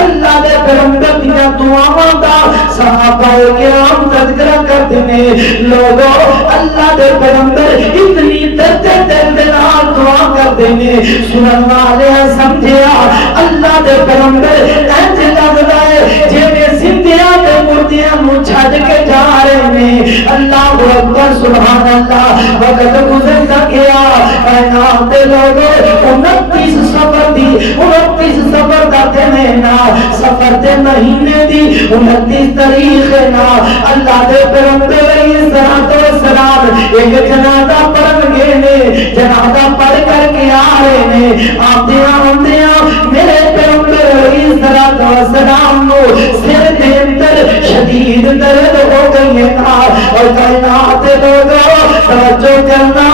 اللہ دے پیغمبر دی دعاواں دا صحابہ کرام تذکرہ کرتے ہیں لوگوں اللہ دے پیغمبر اتنی درد دل نال دعا کرتے ہیں سنن والے سمجھیا اللہ دے پیغمبر انج لگدا ہے جویں زندیاں تے مردیاں نوں چھڈ کے جا رہے ہیں اللہ اکبر سبحان اللہ وقت گزرتا گیا کائنات دے لوگوں 29 سفر دی 29 سفر دا دن ہے نا سفر دے مہینے دی 29 تاریخ ہے نا اللہ دے پیغمبر علیہ السلام ایک جنازہ پڑھ گئے نے جنازہ پڑھ کر کے آ رہے نے آندیاں میرے پیغمبر علیہ السلام نو سر دے اندر شدید درد ہو گئی ہے نا اور کائنات لوگوں توجہ کرنا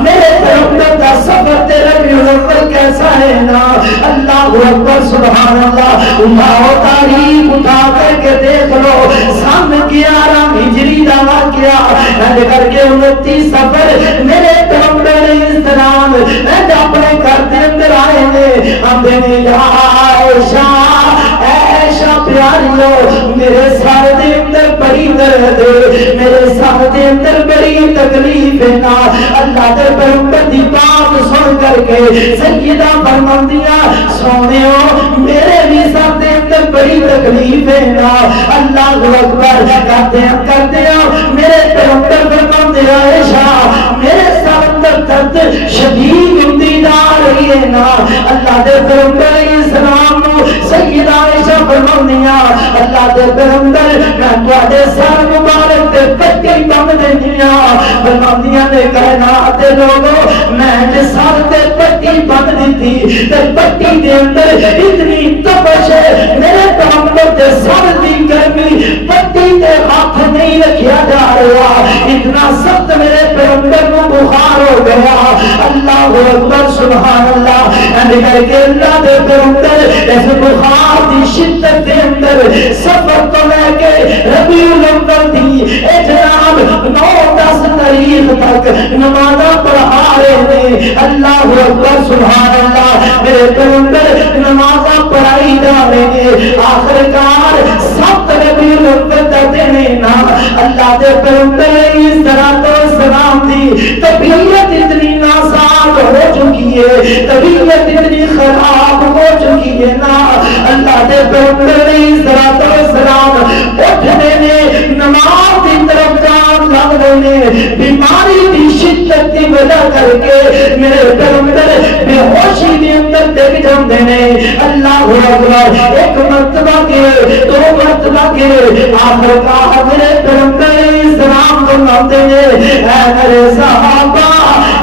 میرے پیغمبر کا سفر تیرے پیغمبر کیسا ہے نا اللہ اکبر سبحان اللہ اٹھاؤ تاریخ اٹھا کر کے دیکھ لو سن 11 ہجری دا واقعہ میں کر کے 29 سفر میرے پیغمبر علیہ السلام میں اپنے گھر دے اندر آئے نے آندے نے یا عائشہ عائشہ پیاریو میرے سر دے اندر بڑی درد میرے سر دے اندر بڑی تکلیف ہے نا اللہ دے پیغمبر دی بات سن کر کے سیدہ فرماندیاں سونےو میرے بھی سر دے اندر بڑی تکلیف ہے نا اللہ اکبر کرتے ہیں میرے پیغمبر فرماندے عائشہ میرے سر اندر درد شدید ہوتی جا رہی ہے نا اللہ دے پیغمبر علیہ السلام نو سیدہ عائشہ فرماندیاں اللہ دے پیغمبر میں تواڈے سر مبارک تے پٹی بن دینیاں فرماندیاں نے کہنا تے لوگوں میں تے سر تے پٹی بن دتی تے پٹی دے اندر اتنی تپش ہے میرے پیغمبر دے سر دی گرمی پٹی تے ہاتھ نہیں رکھیا جا رہا اتنا سخت میرے پیغمبر کو بخار ہو گیا اللہ اکبر سبحان اللہ اندر کر کے اللہ دے پیغمبر اس بخار دی شدت دے اندر سفر تو لے کے ربیع الاول دی اے جناب 9-10 تاریخ تک نمازاں پڑھا رہے ہیں اللہ اکبر سبحان اللہ میرے پیغمبر نمازاں پڑھائی جا رہے ہیں آخرکار 7 ربیع الاول دا دن ہے نا اللہ دے پیغمبر علیہ السلام دی طبیعت اتنی ناساز ہو چکی ہے طبیعت اتنی خراب ہو چکی ہے نا اللہ دے پیغمبر علیہ السلام اٹھنے نے نماز کی طرف جان لگ رہے بیمار کی وجہ کر کے میرے پیغمبر بے ہوشی کے اندر ڈگ جاندے نے. اللہ اکبر. ایک مرتبہ کے دو مرتبہ کے آخر کا میرے پیغمبر اسلام کو مانتے ہیں اے میرے صحابہ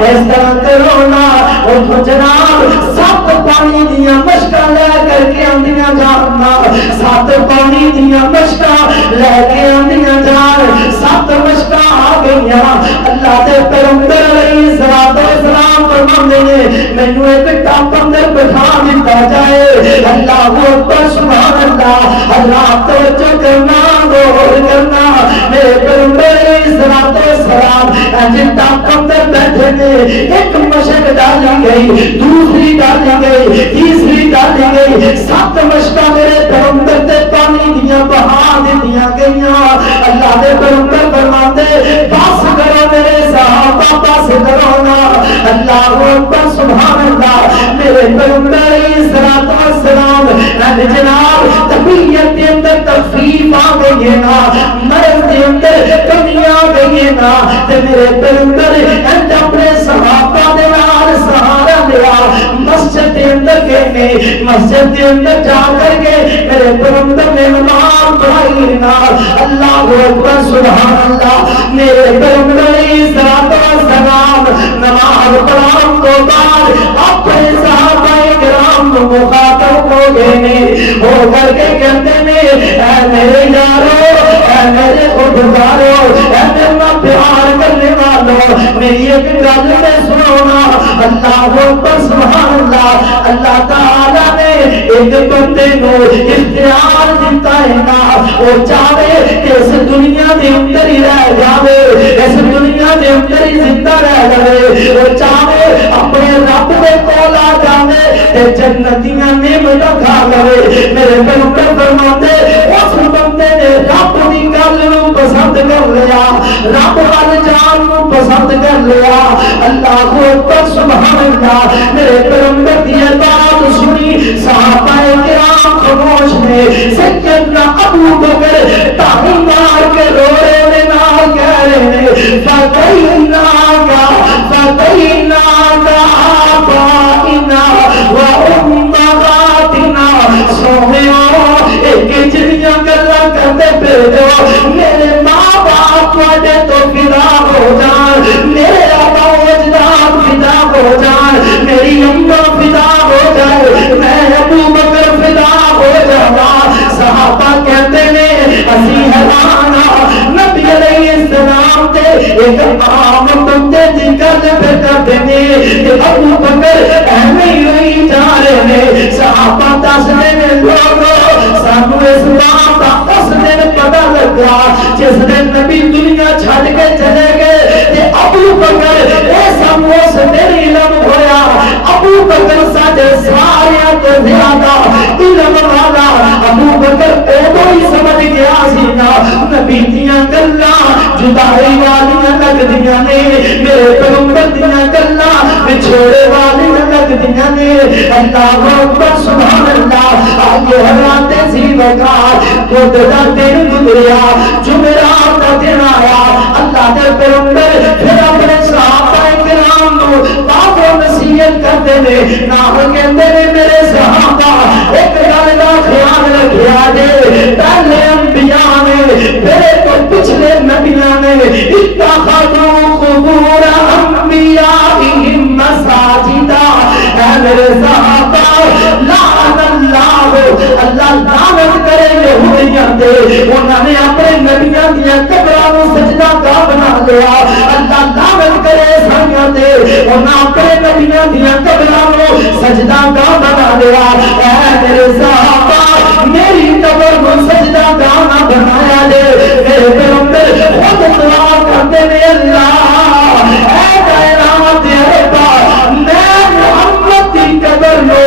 اس طرح کرو نا. اور جناب 7 پانی دیا مشکاں لے کر کے آندیاں جانا. 7 پانی دیا مشکاں لے کے آندیاں جان. 7 مشکاں آ گئیاں. اللہ دے پیغمبر علیہ السلام فرماندے نے مینوں ایک ٹپ اندر بٹھا دتا جائے. اللہ اکبر سبحان اللہ. حضرات توجہ کرنا غور کرنا. میرے پیغمبر علیہ السلام جن ٹپ اندر بیٹھے نے ایک مشک ڈالی گئی, دوسری ڈالی گئی, تیسری ڈالی گئی. 7 مشکاں میرے پیغمبر تے پانی دیاں بہا دتیاں گئیاں. اللہ دے پیغمبر فرماندے بس کرو میرے صحابہ بس کرو نا. اللہ اکبر سبحان اللہ. میرے پیغمبر علیہ السلام جناب طبیعت کے اندر تخفیف آ گئی ہے نا, مرض کے اندر کمی آ گئی ہے نا. تے میرے پیغمبر اپنے صحابہ دے نال سہارا لیا. مسجد کے اندر گئے, مسجد کے اندر جا کر کے میرے پیغمبر نے نماز پڑھائی نا. اللہ اکبر سبحان اللہ. میرے پیغمبر علیہ السلام نماز پڑھاؤں تو بعد اپنے صحابہ کرام کو مخاطب ہو گئے ہو کر کے کہتے ہیں اے میرے یارو, اے میرے خوددارو, اے میرا پیار کرنے والوں, میری ایک گل میں سنو نا. اللہ اکبر سبحان اللہ. اللہ تعالیٰ نے ایک بندے کو اختیار دیتا ہے نا. وہ چاہے کہ اس دنیا کے اندر ہی رہ جاوے, اس دنیا کے اندر ہی زندہ رہ جاوے. وہ چاہے اپنے رب کے کول آ جاوے تے جنتیاں نعمتاں کھا لے. میرے پیغمبر فرماتے اس بندے نے رب دی گل نوں پسند کر لیا, رب وال جان نوں پسند کر لیا. اللہ اکبر سبحان اللہ. میرے پیغمبر دی بات سنی صحابہ کرام خاموش نے. سیدنا ابو بکر تالی مار کے رو رہے نال کہہ رہے ہیں فدینا کا فدینا کا آبائنا و امہاتنا. سوہیو ایک جنیاں گلاں کرتے پھر میرے ماں باپ تواڈے تو فدا ہو جان, میرے آبا و اجداد فدا ہو جان, میری اماں فدا ہو جائے, میں ابو بکر فدا ہو جاواں. صحابہ کہتے ہیں اسی حیران نبی علیہ السلام تے ایک عام بندے دی گل پہ کرتے ہیں کہ ابو بکر ایویں ہی جا رہے ہیں. صحابہ دسدے نے لوگوں سانو اس بات دا اس دن پتہ لگا جس دن نبی دنیا چھڈ کے چلے گئے تے ابو بکر اے سانو اس دن علم ہویا. ابو بکر ساڈے سارے تو زیادہ علم والا. ابو بکر ادو ہی سمجھ گیا سی نا نبی دیاں گلاں جدائی والیاں لگدیاں نے, میرے پیغمبر دیاں گلاں وچھوڑے والیاں لگدیاں نے. اللہ اکبر سبحان اللہ. آگے حضرات سی وقار خود دا دن گزریا, جمعرات دا دن آیا. اللہ دے پیغمبر پھر اپنے صحابہ کرام نو بات و نصیحت کرتے نے. نال کہندے نے میرے صحابہ ایک گل دا خیال رکھیا جے, پہلے انبیاء نے میرے تو پچھلے نبیاں نے اتخذوا قبور انبیائہم مساجدا. اے میرے صحابہ لعن اللہ, اللہ لعنت کرے یہودیاں تے, انہاں نے اپنے نبیاں دی قبراں نوں سجدہ گاہ بنا لیا. اللہ لعنت کرے عیسائیاں تے, انہاں اپنے نبیاں دی قبراں نوں سجدہ گاہ بنا لیا. اے میرے صحابہ میری قبر کو سجدہ گاہ نہ بنایا دے. میرے پیغمبر خود دعا کرتے نے اللہ اے کائنات ربا میں محمد کی قبر لو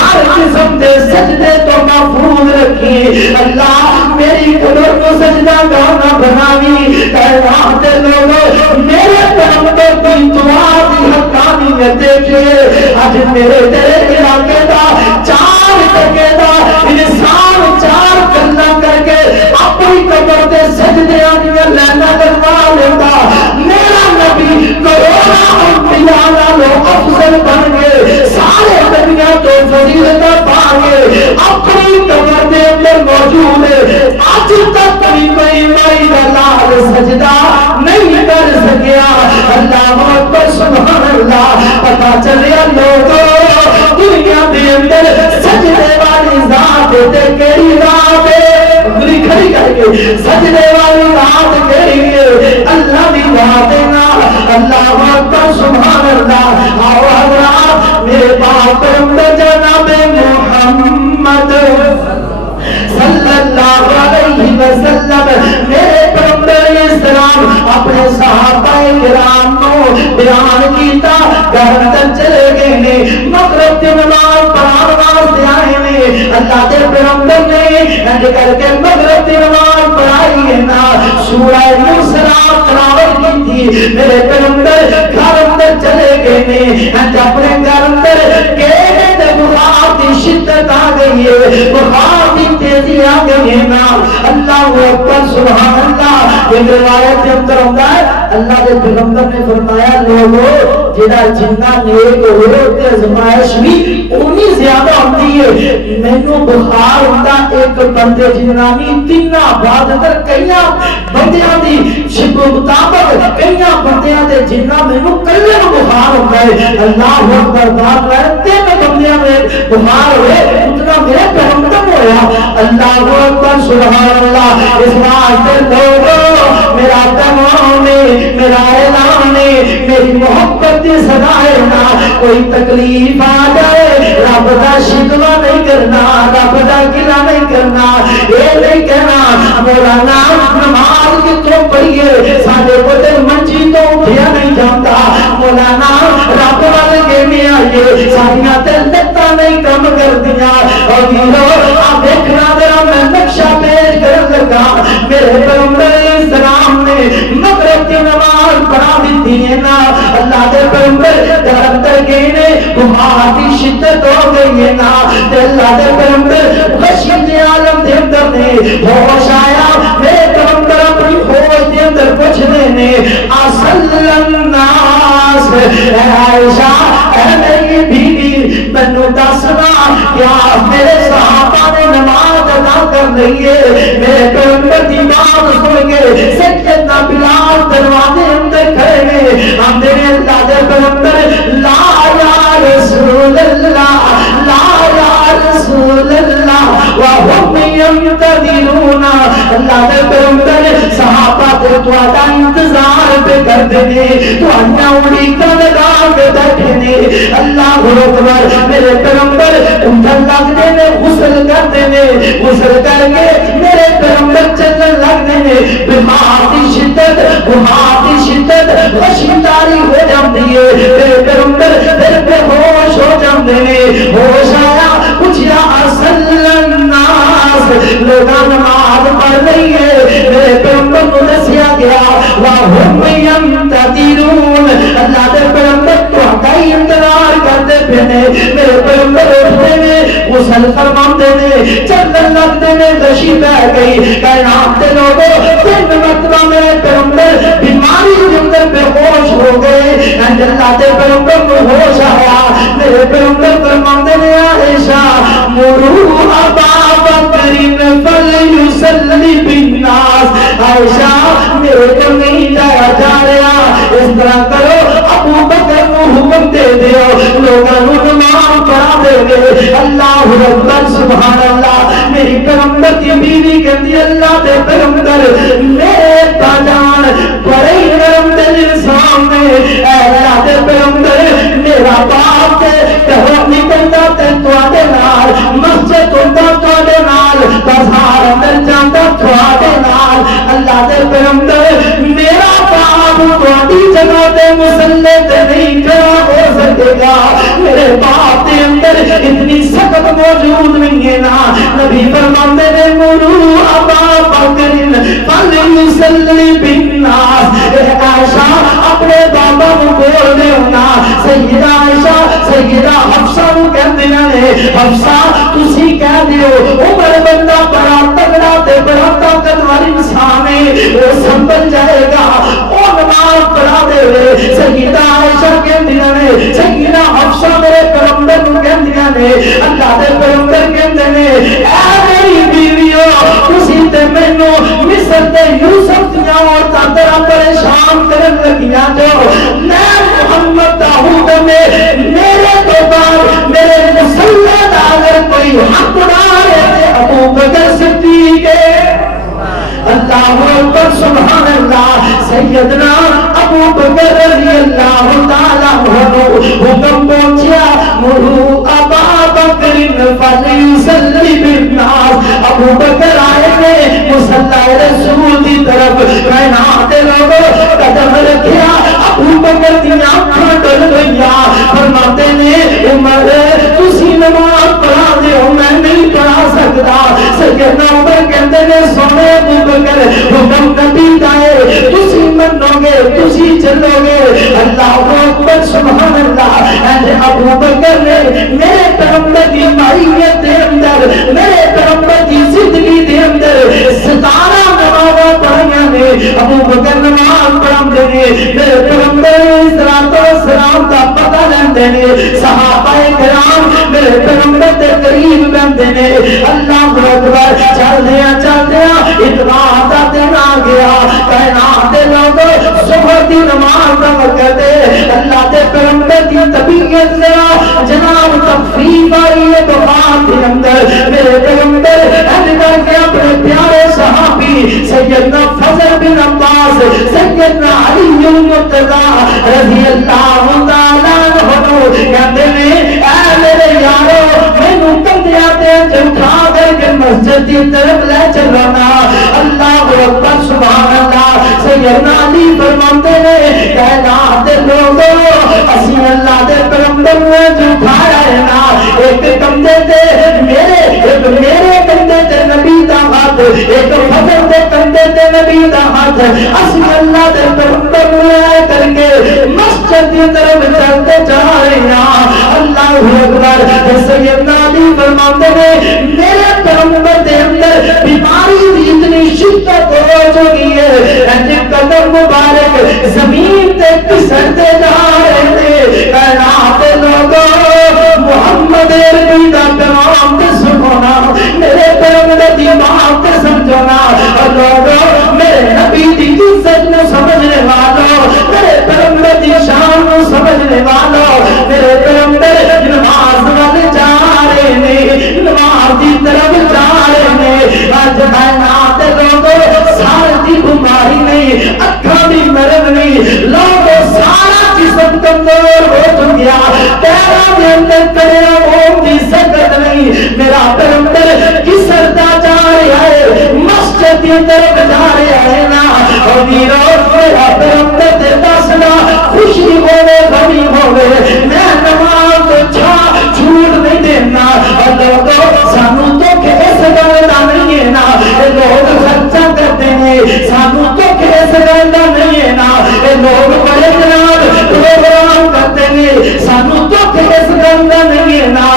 ہر قسم دے سجدے تو محفوظ رکھی. اللہ میری قبر کو سجدہ گاہ نہ بناوی. کائنات لوگوں میرے پیغمبر کی دعا دی حقانیت دیکھئے. آج میرے تیرے علاقے دا 4 ٹکے دا انسان 4 گلاں کر کے اپنی قبر دے سجدے آنیاں لینا لگوا لیتا. میرا نبی کروڑا پتا چلیا لوگوں دنیا دے اندر سجدے والی ذات تے کیڑی ذات ہے انگلی کھڑی کر کے سجدے والی ذات کیڑی ہے اللہ دی ذات ہے نا اللہ اکبر سبحان اللہ آو حضرات میرے پاک پیغمبر جناب محمد صلی اللہ علیہ وسلم میرے پیغمبر اسلام اپنے صحابہ کرام کو بیان کیتا گھر تک چلے گئے نے مغرب کی نماز پڑھانے واسطے آئے نے اللہ کے پیغمبر نے انج کر کے مغرب کی نماز پڑھائی ہے نا سورہ مرسلات تلاوت کی تھی میرے پیغمبر گھر اندر چلے گئے نے انج اپنے گھر اندر کہنے تے بخار کی شدت آ گئی ہے بخار کی تیزی آ گئی ہے نا اللہ اکبر سبحان اللہ ایک روایت کے اندر ہوتا ہے اللہ کے پیغمبر نے فرمایا لوگوں جڑا جنہ نیک ہوئے تے آزمائش بھی اتنی زیادہ ہوتی ہے مینوں بخار ہوندا ایک بندے جنانی تین بعد تر کئیاں بندیاں دی شب مطابق کئیاں بندیاں دے جنہ مینوں کلے بخار ہوندا ہے اللہ اکبر بات ہے تین بندیاں میں بخار ہوئے اتنا میرے پیغمبر ہویا اللہ اکبر سبحان اللہ اس واسطے لوگوں میرا تمام میرا اعلان میری محبت کی صدا ہے نا کوئی تکلیف آ جائے رب دا شکوہ نہیں کرنا رب دا گلہ نہیں کرنا یہ نہیں کہنا مولانا نماز کی تو پڑھئے سارے کو تے منجی تو اٹھیا نہیں جانتا مولانا رب والے کے میں آئیے ساریاں تے لگتا نہیں کم کر دیا اور یہ آپ دیکھنا ذرا میں نقشہ پیش کر لگا میرے پیغمبر اسلام نے مغرب کی نماز پڑھا دیتی ہے نا اللہ دے پیغمبر درد کر گئے نے بخار کی شدت ہو گئی ہے نا اللہ دے پیغمبر خشیت عالم دے اندر نے ہوش آیا میرے پیغمبر اپنی ہوش دے اندر پوچھنے نے اصل الناس اے عائشہ اے میری بیوی مینوں دسنا کیا میرے صحابہ نے نماز ادا کر رہی ہے میرے پیغمبر دی بات سن کے سیدنا بلال دروازے اندر کھڑے ہیں ہم نے اللہ دے پیغمبر لا یا رسول اللہ لا یا رسول اللہ وہم ينتظرون اللہ دے پیغمبر صحابہ تے تواڈا انتظار پہ کردے نے تواڈیاں اڑیکاں لگا کے بیٹھے نے اللہ اکبر میرے پیغمبر اٹھن لگدے نے غسل کردے نے غسل کر کے میرے پیغمبر چلن لگدے نے بیمار دی شدت بخار دی شدت خشیداری ہو جاندی ہے میرے پیغمبر پھر بے ہوش ہو جاندے نے ہوش آیا پوچھیا اصل الناس لوگاں نماز پڑھ رہی ہے میرے پیغمبر کو دسیا گیا وَهُمْ يَنْتَظِرُونَ اللہ دے پیغمبر تہاڈا ہی انتظار کردے پے نے میرے پیغمبر اٹھدے نے غسل فرماندے نے چلن لگدے نے غشی بہ گئی کائنات دے لوگوں تین مرتبہ میرے پیغمبر بیماری کے اندر بے ہوش ہو گئے اللہ دے پیغمبر کو ہوش آیا میرے پیغمبر فرماندے نے عائشہ مروا ابا بکر فلیصلی بالناس عائشہ میرے کو نہیں جایا جا رہا اس طرح کرو ابو بکر کو حکم دے دیو لوگوں نماز پڑھا دے گے اللہ اکبر سبحان اللہ میری پیغمبر کی بیوی کہتی اللہ دے پیغمبر میرے تاجان بڑے نرم دل انسان نے اے اللہ دے پیغمبر میرا باپ تے گھروں نکلتا تے تواڈے نال مسجد ہوتا تواڈے نال بازار اندر جاندا تواڈے نال اللہ دے پیغمبر میرا باپ تواڈی جگہ تے مصلی تے نہیں کھڑا ہو سکے گا میرے باپ دے اندر اتنی سخت موجود نہیں ہے نا نبی فرماندے نے مرو ابا بکر فلیصلی بالناس اے عائشہ اپنے بابا کو بول دے ہونا سیدہ عائشہ سیدہ حفصہ کو کہتے ہیں حفصہ تسی کہہ دیو عمر بندہ بڑا تگڑا تے بڑا طاقتور انسان ہے وہ سنبھل جائے گا وہ نماز پڑھا دے رہے سیدہ عائشہ کہتے ہیں سیدہ حفصہ میرے پیغمبر کو کہتے ہیں اللہ دے پیغمبر کہتے ہیں اے میری بیویو تسی تے مینوں مصر تے یوسف دیاں عورتاں طرح پریشان کرن لگیاں جو میں محمد داؤد میں اللہ اکبر سبحان اللہ. سیدنا ابو بکر رضی اللہ تعالیٰ عنہ حکم پہنچیا مرو ابا بکر فلیصلی بالناس. ابو بکر آئے نے مصلی رسول کی طرف کائنات لوگوں قدم رکھیا. ابو بکر دی آنکھاں ڈل گئیاں. فرماتے نے عمر تسی نماز پڑھا دے ہو میں نہیں پڑھا سکتا. سیدنا عمر کہتے نے سونے ابو بکر حکم نبی دائے تسی منو گے تسی چلو گے. اللہ اکبر سبحان اللہ. ابو بکر نے میرے پیغمبر کی معیت دے اندر میرے پیغمبر کی زندگی دے اندر 17 نمازاں پڑھیاں نے. ابو بکر نماز پڑھاندے نے میرے پیغمبر السلام دا پتہ لیندے نے. صحابہ کرام میرے پیغمبر دے قریب بہندے نے. اللہ اکبر. چلدیاں اتوار دا دن آ گیا. کائنات دے لوگوں صبح دی نماز دا وقت ہے. اللہ دے پیغمبر دی طبیعت ذرا جناب تخفیف آئی ہے بخار کے اندر. میرے پیغمبر کر کے اپنے پیارے صحابی سیدنا فضل بن عباس سیدنا علی المرتضی رضی اللہ تعالیٰ عنہ کہتے ہیں اے میرے یارو مینوں کندھیاں تے اٹھا کر کے مسجد کی طرف لے چلانا. اللہ اکبر سبحان اللہ. سیدنا علی فرماتے ہیں کائنات دے لوگوں اسی اللہ دے پیغمبر نے جو اٹھایا ہے نا ایک کندھے تے میرے کندھے تے نبی دا ہاتھ ایک فضل دے کندھے تے نبی دا ہاتھ اسی اللہ دے پیغمبر نے کر کے مسجد کی طرف چلتے جا رہے ہیں. اللہ اکبر. سیدنا علی فرماتے ہیں میرے پیغمبر دے اندر بیماری دی اتنی شدت ہو چکی ہے قدم مبارک زمین تے پسرتے جا رہے تھے. کائنات لوگوں محمد عربی دا پیغام تے سنونا میرے پیغمبر دی بات تے سمجھونا. لوگوں میرے نبی دی عزت نو سمجھنے والوں میرے پیغمبر دی شان نو سمجھنے والوں میرے پیغمبر نماز والے جا رہے نے نماز دی طرف جا رہے نے. آج کائنات لوگوں سارے دی بیماری نہیں اکھاں دی مرض نہیں لوگوں سارا جسم کمزور ہو چکیا پیروں دے اندر کڑیاں ہون دی سکت نہیں. میرا پیغمبر کسرتا جا رہا ہے مسجد کی طرف جا رہا ہے نا. اور میرا پیغمبر تے دسنا خوشی ہوے غمی ہوے میں نماز جھوٹ نہیں دینا. اور لوگوں سانو تو کہ اس گل دا نہیں ہے نا لوگ خرچہ کرتے ہیں سانو تو کہ اس گل دا نہیں ہے نا لوگ بڑے جناب پروگرام کرتے ہیں سانو تو کہ اس گل دا نہیں ہے نا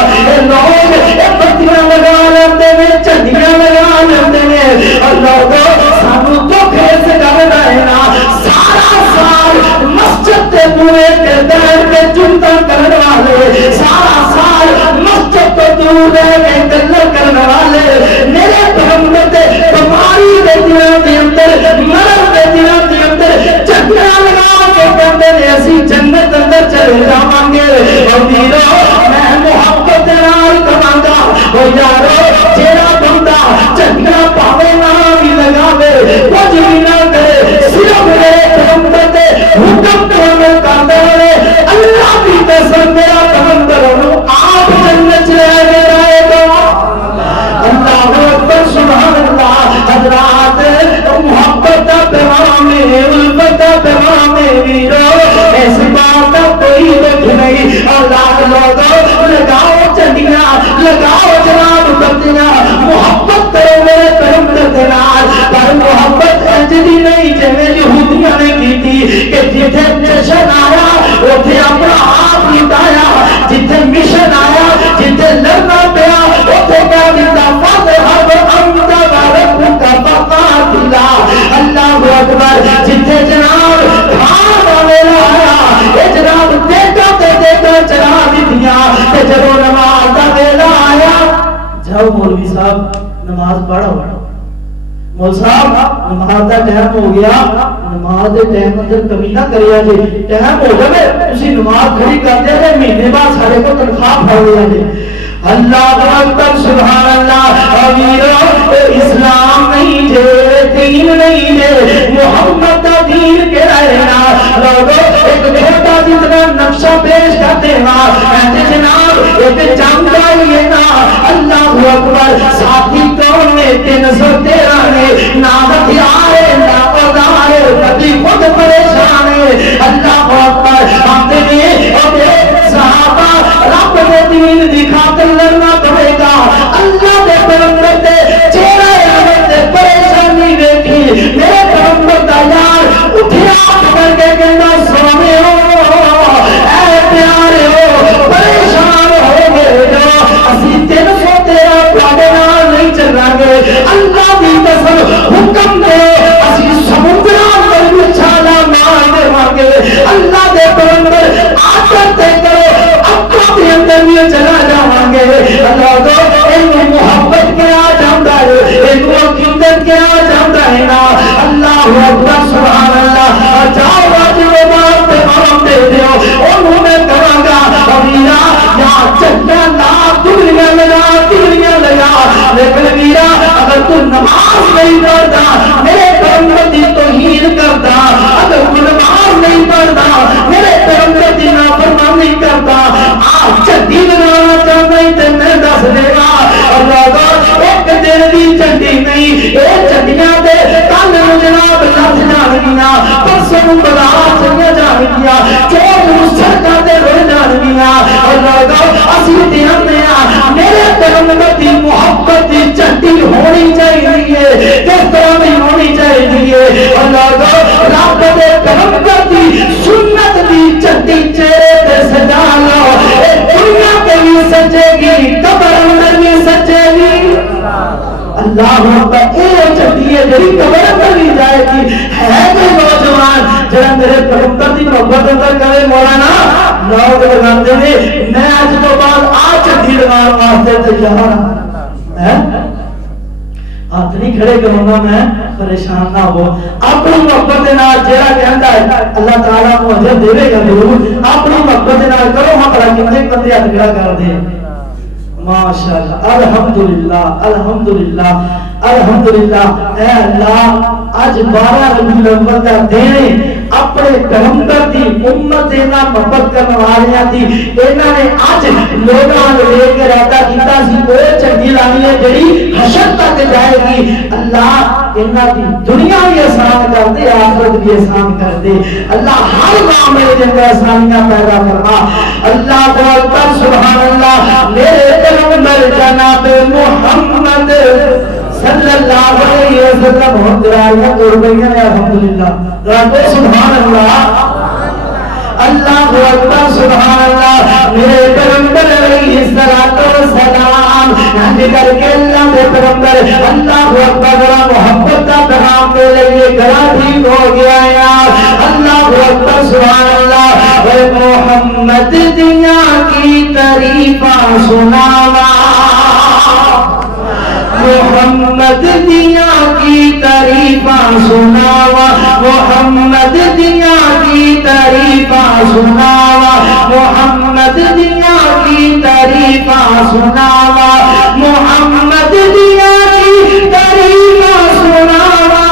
لوگ بتیاں لگا لیندے نے جھنڈیاں لگا لیندے نے. اور لوگوں سانو تو کہ اس گل دا ہے نا سارا سال مسجد تے بوئے تے بیٹھ کے جمعہ کرن والے سارا سال مسجد تو دور رہ کے گلاں کرن والے میرے پیغمبر تے بیماری دے دنوں دے اندر مرض دے دنوں دے اندر جھنڈیاں لگا کے کہندے نے اسی جنت اندر چلے جاواں گے. اور میرو میں محبت نال کہاں گا او یارو جیڑا بندہ جھنڈیاں پاوے نہ بھی لگاوے کچھ بھی نہ کرے صرف میرے پیغمبر تے حکم تے عمل کردا رہے اللہ کی قسم میرا پیغمبر انہوں آپ جنت لے جائے گا. اللہ اکبر سبحان اللہ. حضرات محبت دا پیغام ہے الفت دا پیغام ہے میرو ایسی بات دا کوئی دکھ نہیں. اللہ لوگوں لگاؤ چنڈیاں لگاؤ جناب بتیاں محبت کرو میرے پیغمبر دے نال پر محبت انجدی نہیں جویں یہودیاں نے کیتی کہ جتھے جشن آیا اوتھے اپنا آپ لٹایا جتھے مشن آیا جتھے لڑنا پیا اوتھے کہہ دتا فذهب انت وربك فقاتلا. اللہ اکبر. جتھے جناب کھان والے آیا اے جناب دیکھا تے دیکھا چلا دتیاں تے جدوں نماز دا ویلا آیا جاؤ مولوی صاحب نماز پڑھو. مول صاحب نماز دا ٹائم ہو گیا نماز دے ٹائم اندر کمی نہ کریا جی ٹائم ہو جائے تسی نماز کھڑی کر دیا جے مہینے بعد سارے کو تنخواہ پھڑ لیا جی. اللہ اکبر سبحان اللہ. امیرو اسلام نہیں جے دین نہیں دین ہے محمد دا دین کے رہنا لوگو ایک چھوٹا جتنا نقشہ پیش کرتے ہیں جناب ایک جانتا ہی ہے نا اللہ اکبر ساتھی کون نے 313 نے نہ ہتھیار نہ اوزار کبھی خود پریشان ہے اللہ اکبر آتے ہیں اور صحابہ رب نے دین دکھاتے لڑنا پڑے گا اللہ دے پیغمبر دے چہرہ احمد دے پریشانی دیکھی میرے پیغمبر دا یار اٹھیا کر کے کہنا سونے ہو اے پیارے ہو پریشان ہو گئے جو اسی 313 پاڑے نال نہیں چلا گے اللہ دی قسم حکم دے اسی سمندران پر بھی چھالا مار دے مانگے اللہ دے پیغمبر آخر تے کرو اپنا بھی اندر میں چلا جاؤں گے اللہ دو انہوں محبت کیا جاندہ ہے انہوں عقیدت کیا جاندہ ہے نا اللہ اکبر سبحان اللہ جاؤ واجب و بات پہ قرم دے دیو انہوں نے کہا گا ویرا یا چکیا لا دنیا لگا لیکن ویرا اگر تو نماز نہیں پڑھتا میرے پیغمبر دی توہین کرتا اگر تو نماز نہیں پڑھتا میرے پیغمبر دی نافرمانی کرتا آپ چڈی بنانا چاہتا ہی تے میں دس دے گا اللہ ایک دن دی چڈی نہیں اے چڈیاں دے کل جناب لفظ جان گیا پرسوں بلا چڑیا جان گیا چور سڑکاں تے رڑ جان گیا اللہ اسی دھیان دیا میرے پیغمبر دی محبت دی چڈی ہونی چاہیے کس طرح بھی ہونی چاہیے اللہ رب دے پیغمبر دی سنت دی چڈی چہرے تے سجا لو دنیا کے بھی سجے گی قبر اندر بھی سجے گی اللہ اکبر اے چڈی ہے جڑی قبر اندر بھی جائے گی ہے کوئی نوجوان جڑا میرے پیغمبر دی محبت اندر کرے مولانا لوگ لگاندے نے میں اج تو بعد آ چڈی لگان واسطے تیار ہوں ہاتھ نہیں کھڑے کروں گا میں پریشان نہ ہو اپنی محبت دے نال جیڑا کہندا ہے اللہ تعالیٰ کو اجر دے گا ضرور اپنی محبت دے نال کرو ہاں بڑا کتنے بندے ہاتھ کھڑا کر دے ماشاءاللہ الحمدللہ الحمدللہ الحمدللہ اے اللہ آج 12 ربیع الاول دا دن اپنے پیغمبر دی امت دے نال محبت کرنے والیاں دی انہاں نے اج لوگاں نوں لے کے راتا کیتا سی او چنگی لانی ہے جڑی حشر تک جائے گی اللہ انہاں دی دنیا بھی آسان کر دے آخرت بھی آسان کر دے اللہ ہر معاملے دے اندر آسانیاں پیدا فرما اللہ اکبر سبحان اللہ میرے پیغمبر جناب محمد صلی اللہ علیہ وسلم ہوندراریاں قربانیاں الحمدللہ رب سبحان اللہ اللہ اکبر سبحان اللہ میرے پیغمبر علیہ السلام ہم کر کے اللہ دے پیغمبر اللہ اکبر محبت کا پیغام دے لئے گلا ٹھیک ہو گیا یار اللہ اکبر سبحان اللہ اے محمد دنیا کی تعریفاں سناوا محمد دیا کی تعریفاں سناوا محمد دیا کی تعریفاں سناوا محمد دیا کی تعریفاں سناوا محمد دیا کی تعریفاں سناوا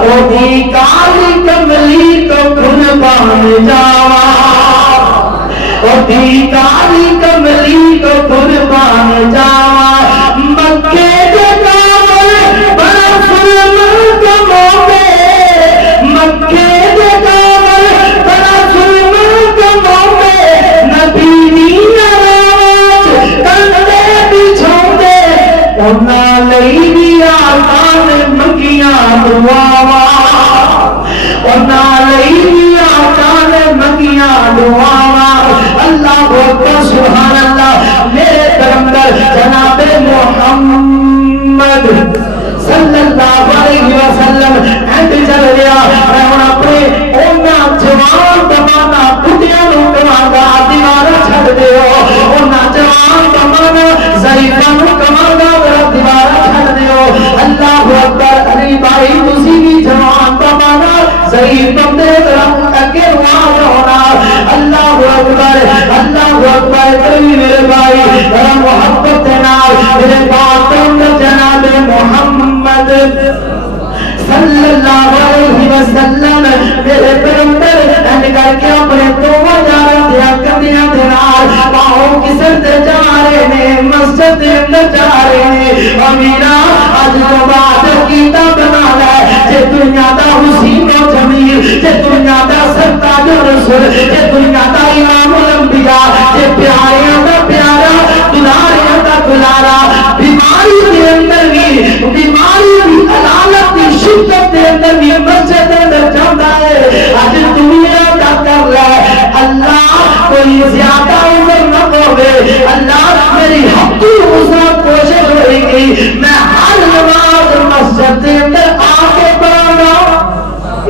او دی کالی کملی تو قربان جاوا او دی کالی کملی تو قربان جاوا مکے سبحان اللہ میرے پیغمبر جناب محمد صلی اللہ علیہ وسلم اینڈ چل گیا میں ہوں اپنے اونا جوان دمانا بڑھیاں نو کمانگا دیوارہ چھڑ دے ہو اونا جوان دمانا ضعیفہ نو کمانگا دیوارہ چھڑ دے ہو اللہ اکبر علی بھائی تسی بھی جوان دمانا ضعیف بندے درم اگے وہاں ہونا اللہ وسلم میرے پیغمبر ان کر کے اپنے دونوں یاراں دے کندیاں دے نال باہوں کسر تے جا رہے نے مسجد دے اندر جا رہے نے امیرا اج تو بعد کیتا بنا لے جے دنیا دا حسین و جمیل جے دنیا دا سرتاج رسول جے دنیا دا امام الانبیاء جے پیاریاں دا پیارا دلاریاں دا دلارا بیماری دے اندر بیماری دی علالت دی شدت دے اندر بھی مسجد دے اندر جاندا ہے اج دنیا دا کر لے اللہ کوئی زیادہ عمر نہ ہوے اللہ میری حق عمر کوشش ہوئے گی میں ہر نماز مسجد دے اندر آ کے پڑھاں گا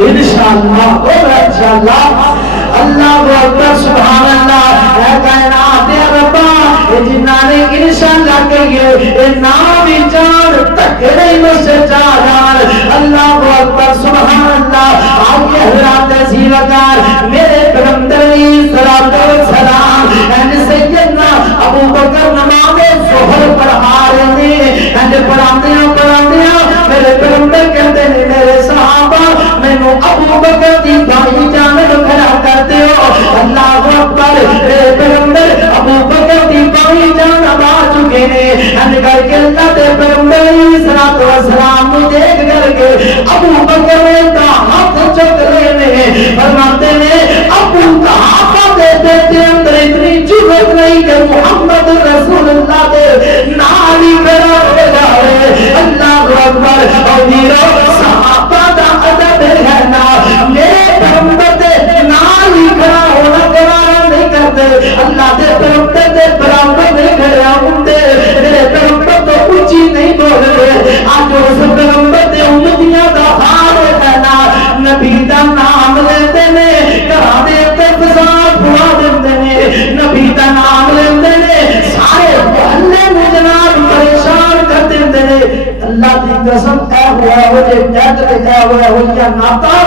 انشاءاللہ اور انشاءاللہ اللہ اکبر سبحان اللہ اے کائنات یا ربا اے جنہاں نے انشاءاللہ کہیے اے نام بھی جان تکڑے مسجد جا جان اللہ اکبر سبحان اللہ آگے حضرات زیوکار میرے پیغمبر علیہ السلام اے سیدنا ابو بکر نماز ظہر پڑھا رہے ہیں اے پڑھاندیاں میرے پیغمبر کہتے ہیں میرے صحابہ میں نو ابو بکر دی بھائی جانب کھڑا کرتے ہو اللہ اکبر میرے پیغمبر ابو بکر دی بھائی جانب آ چکے ہیں ان کر کے اللہ دے پیغمبر علیہ السلام کو دیکھ کر کے ابو بکر کا ہاتھ چک رہے ہیں فرماتے ہیں ابو کا ہاتھ دے دیتے اندر اتنی جرت نہیں کہ محمد رسول اللہ دے نالی کرا ہو جائے اللہ اکبر اور میرا صحابہ دا ادب ہے نا میرے پیغمبر دے نالی کرا ہونا گوارا نہیں کرتے اللہ دے پیغمبر دے برابر نہیں کھڑے ہوتے میرے پیغمبر تو اونچی نہیں بول رہے آج اس پیغمبر دے امتیاں دا حال ہے نا نبی دا نام لیتے نے کرا دیتے فضاد پھوا دیتے نے نبی دا نام لیتے نے سارے محلے میں جناب پریشان کر دیتے نے اللہ دی قسم اے ہوا ہے وجہ نیت اے ہوا ہے وجہ ناتا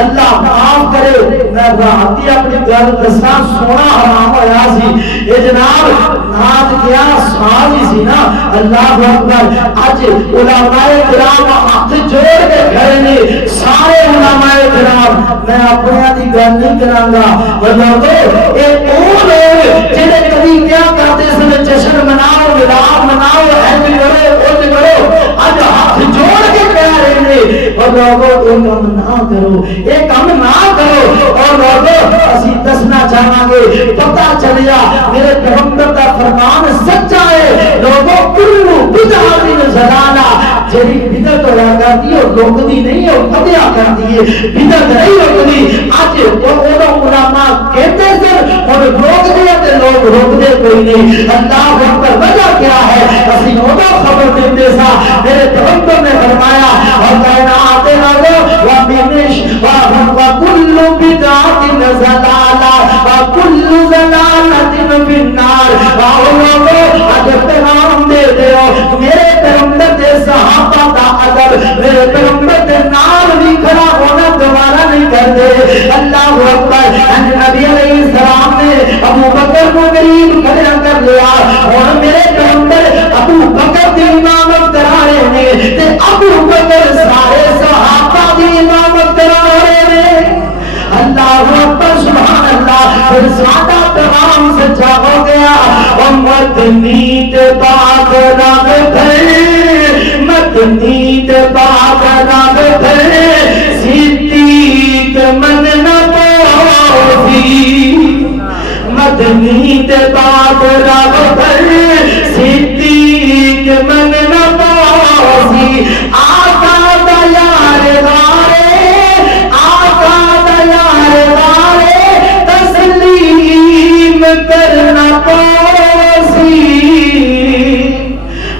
اللہ معاف کرے میں راحتی اپنی گل دسنا سونا حرام ہویا سی یہ جناب نات کیا ساز ہی سی نا اللہ اکبر آج علماء کرام ہاتھ جوڑ کے کھڑے نے سارے علماء کرام میں اپنے دی گل نہیں کراں گا بلکہ ایک وہ لوگ جنہیں کبھی کیا کرتے سن جشن مناؤ ملاد مناؤ ایسے کرو آج ہاتھ جوڑ کے کہہ رہے ہیں اور لوگوں ایک کام نہ کرو ایک کام نہ کرو اور لوگوں اسی دسنا چاہاں گے پتہ چلیا میرے پیغمبر کا فرمان سچا ہے لوگوں کلو بدعت ضلالہ جڑی بدعت ہوا کرتی ہے اور روکتی نہیں ہے اور قطع کرتی ہے بدعت نہیں روکتی آج وہ علماء کہتے ہیں اور روک دیا تے لوگ روک دے کوئی نہیں اللہ اکبر وجہ کیا ہے اسی ہوتا خبر دیتے سا میرے پیغمبر نے فرمایا اور کائنات والو وَمِنِشْ وَكُلُّ بِدْعَةٍ ضَلَالَةٍ وَكُلُّ ضَلَالَةٍ فِي النَّارِ اور لوگوں آج پیغام دے ہو میرے پیغمبر دے صحابہ دا ادب میرے پیغمبر دے نام بھی کھڑا ہونا دوبارہ نہیں کرتے اللہ اکبر نبی علیہ السلام نے ابو بکر کو قریب کھڑا کر لیا اور میرے پیغمبر ابو بکر دی امامت کرا رہے ہیں تے ابو بکر سارے صحابہ دی امامت کرا رہے ہیں اللہ اکبر سبحان اللہ پھر سادہ پیغام سچا ہو گیا مدنی تے پاک رب بھر مدنی تے پاک رب بھر صدیق من نہ پوسی مدنی تے پاک رب بھر صدیق من نہ پوسی آقا دا یار غارے آقا دا یار غارے تسلیم کرنا پوسی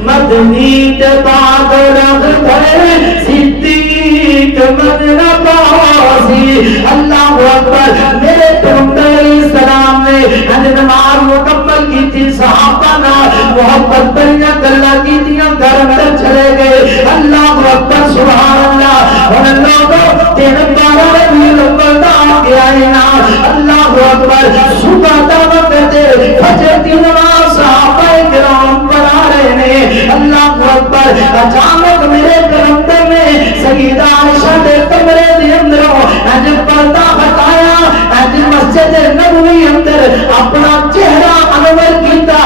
مدنی تے پاک رب بھر صدیق من نہ پوسی اللہ اکبر میرے پیغمبر علیہ السلام نے نماز مکمل کی تھی صحابہ نہ محبت بڑیاں گلاں کی تھیاں گھر اندر چلے گئے اللہ اکبر سبحان اللہ اور لوگوں تین بارہ ربیع الاول دا آگے آئے نا اللہ اکبر صبح دعوت کرتے فجر کی نماز صحابہ کرام پڑھا رہے ہیں اللہ اکبر اچانک میرے پیغمبر نے سیدہ عائشہ دے کمرے دے اندروں اج پردہ ہٹایا، اج مسجد نبوی اندر اپنا چہرہ انور کیتا،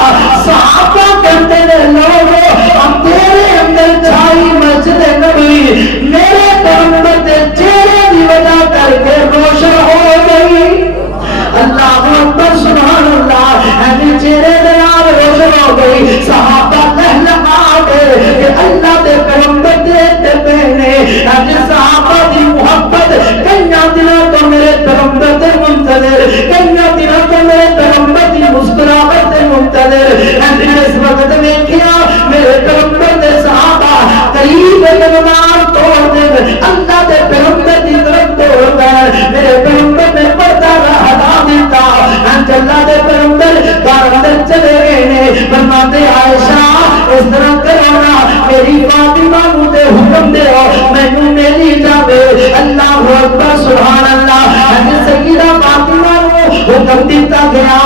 صحابہ کہتے ہیں لوگو ہم تیرے اندر چھائی مسجد نبوی میرے پیغمبر کے چہرے کی وجہ کر کے روشن ہو گئی۔ اللہ اکبر سبحان اللہ، اج چہرے دے نال روشن ہو گئی۔ صحابہ لہلہا گئے کہ اللہ دے پیغمبر دے پہنے، اج صحابہ دی محبت کئیاں دنوں تو میرے پیغمبر دے منتظر، کئیاں دنوں تو میرے پیغمبر دی مسکراہٹ دے منتظر۔ اج اس وقت ویکھیا میرے پیغمبر دے صحابہ قریب نماز توڑ دے، اللہ دے پیغمبر دی طرف دوڑ گئے، میرے پیغمبر نے پردہ ہٹا دیتا، اللہ دے پیغمبر گھر اندر چلے گئے نے، فرماتے عائشہ اس طرح کرونا میری فاطمہ نو تے حکم دے مینوں میری جاوے۔ اللہ اکبر سبحان اللہ، اج سیدہ فاطمہ نو حکم دیتا گیا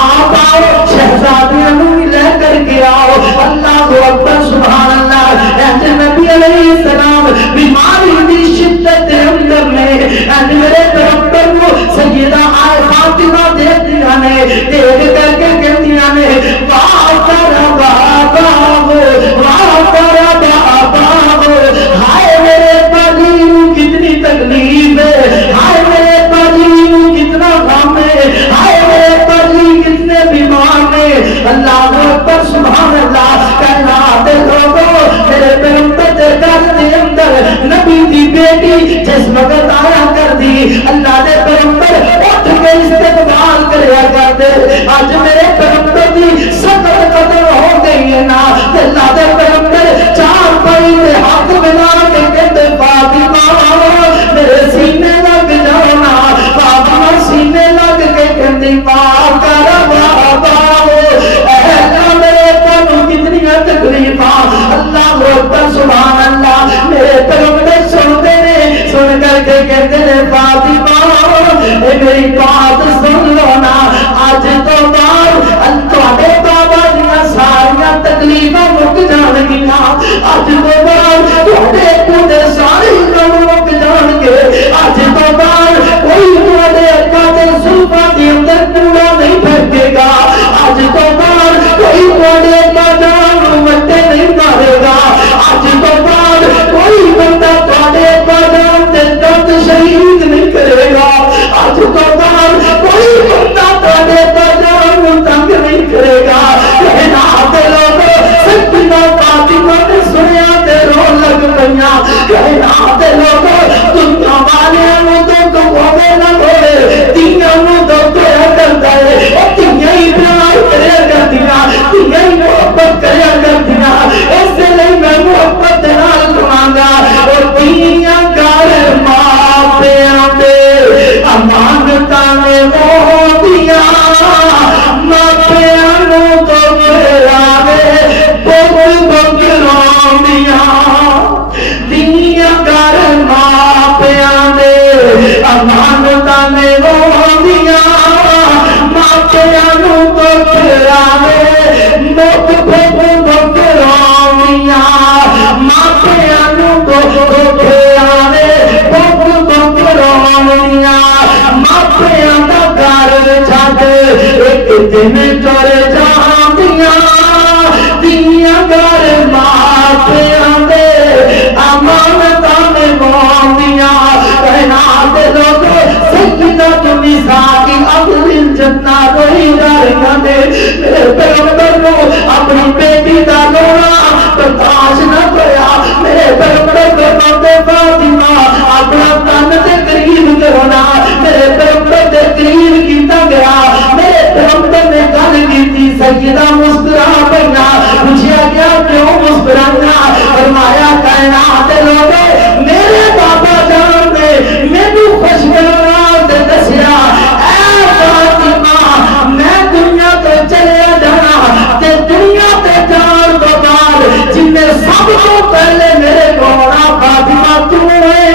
آپ آؤ شہزادیاں نو لے کر کے آؤ۔ اللہ اکبر سبحان اللہ، اج نبی علیہ السلام بیماری دی شدت دے اندر میں اج میرے پیغمبر کو سیدہ فاطمہ دیکھدیاں نے، دیکھ کر کے کہندیاں نے واہ تیرا بابا ہو، واہ تیرا بابا ہو، ہائے میرے باجی نو کتنی تکلیف ہے، ہائے میرے باجی نو کتنا غم ہے، ہائے میرے باجی کتنے بیمار ہیں۔ اللہ اکبر سبحان اللہ، کہنا دے لوگوں میرے پیغمبر دے گھر دے اندر نبی دی بیٹی جس وقت آیا کر دی، اللہ دے پیغمبر اٹھ کے استقبال کریا کرتے۔ آج میرے پیغمبر دی صدر قدر ہو گئی ہے نا، اللہ دے پیغمبر چار پائی دے ہاتھ ملا کے کہتے فاطمہ میرے سینے لگ جاؤ نا، فاطمہ سینے لگ کے کہتی پاک بابا ہو، اے اللہ میرے تنو کتنی تکلیفاں۔ اللہ اکبر سبحان اللہ، میرے پیغمبر سنتے نے، سن کر کے کہتے ہیں فاطمہ اے میری بات سن لو نا، آج تو بعد تواڈے بابا دیاں ساریاں تکلیفاں مک جان گیاں، آج تو بعد تواڈے پوتے سارے کم مک جان گے، آج تو بعد کوئی تواڈے اکھاں تے زلفاں دے اندر کوڑا نہیں پھینکے گا، آج تو بعد کوئی تواڈے باجاں نوں مٹے نہیں مارے گا، آج تو بعد کوئی بندہ تواڈے باجاں تے درد شہید نہیں کرے گا، آج تو بعد کوئی بندہ تواڈے باجاں نوں تنگ نہیں کرے گا۔ کہنا تے لوگ سیدہ فاطمہ نے سنیا تے رو لگ پئیاں، کہنا تے لوگ دنیا والیاں نوں تو ہوے نہ ہوے، تیاں نوں تو کیا کردا ہے، او تیاں ہی پیار کریا کردیاں، تیاں ہی محبت کریا کردیاں، اس لیے میں محبت نال کہاں گا اور تیاں گھر ماں پیاں دے امانتاں نے ہوندیاں، ماں پیاں نوں تو کراوے بہت بہت روندیاں، تیاں گھر ماں پیاں دے امانتاں نے ہوندیاں، ماں پیاں نوں تو کراوے بہت بہت روندیاں، ماں پیاں نوں تو کراوے بہت بہت روندیاں، ماں پیاں دا گھر چھڈ ایک دن ٹر جاندیاں، تیاں گھر ماں پیاں دے امانتاں نے ہوندیاں۔ کہنا دے لوگ سیدہ النساء کی افضل جنہ روئی جاریاں نے، میرے پیغمبر کو اپنی بیٹی دا رونا برداشت نہ کریا، میرے پیغمبر کو ماتے فاطمہ اپنا تن دے قریب کرنا، میرے پیغمبر دے قریب کیتا گیا، میرے پیغمبر نے گل کیتی، سیدہ مسکرا پئیاں، پوچھا گیا کیوں مسکرانا، فرمایا کہنا تے لوگے میرے بابا جان نے مینوں خوشگوار تے دسیا اے فاطمہ میں دنیا تو چلے جانا تے دنیا تے جان تو بعد جن سب کو پہلے میرے کونا فاطمہ تو ہے۔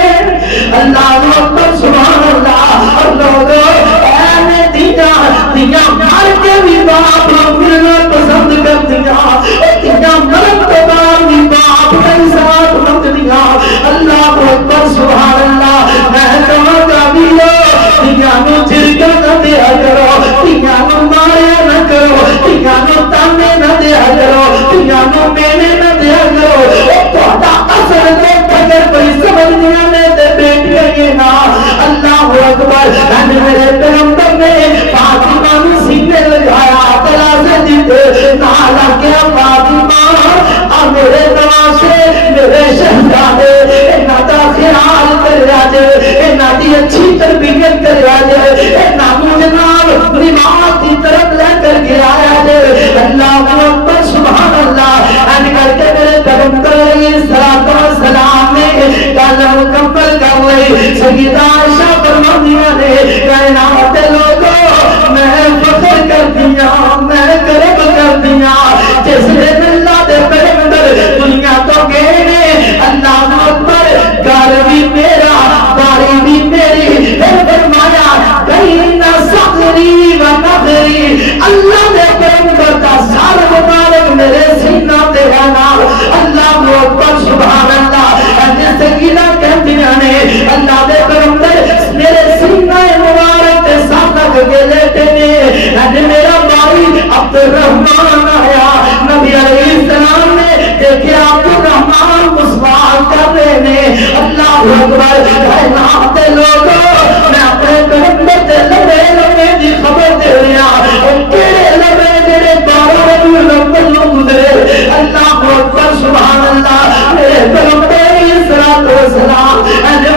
اللہ اکبر سبحان اللہ، اور لوگوں اے نے دیا مر کے بھی باپ ملنا پسند پیغمبر نے فاطمہ نو سینے لگایا گلا سے دیتے نالا کیا فاطمہ میرے نواسے میرے شہزادے انہاں دا خیال کریا جے انہاں دی اچھی تربیت کریا جے انہاں نو جناب نماز کی طرف لے کر کے آیا جے اللہ اکبر سبحان اللہ ان کر کے میرے پیغمبر علیہ السلام نے گل مکمل کر لی سیدہ عائشہ فرماندیاں نے کائنات دے لوگوں میں فخر کردیاں میں کرب کردیاں جس نے اللہ دے پیغمبر دنیا تو گئے نے اللہ اکبر گھر بھی میرا باری بھی میری پھر فرمایا بین صغری و نظری اللہ دے پیغمبر دا سر مبارک میرے سینہ تے ہے نا اللہ اکبر سبحان اللہ جس سکینہ کہندیاں نے اللہ دے پیغمبر میرے سینہ مبارک تے ساتھ کے لیٹے نے میرا بھائی عبد الرحمن آیا نبی علیہ السلام نے دیکھا عبد الرحمن مسواک کر رہے نے اللہ اکبر کائنات دے لوگوں میں اپنے پیغمبر دے لبے لبے دی خبر دے رہا اور کیڑے لبے جڑے 12 ربیع الاول نو گزرے اللہ اکبر سبحان اللہ میرے پیغمبر علیہ السلام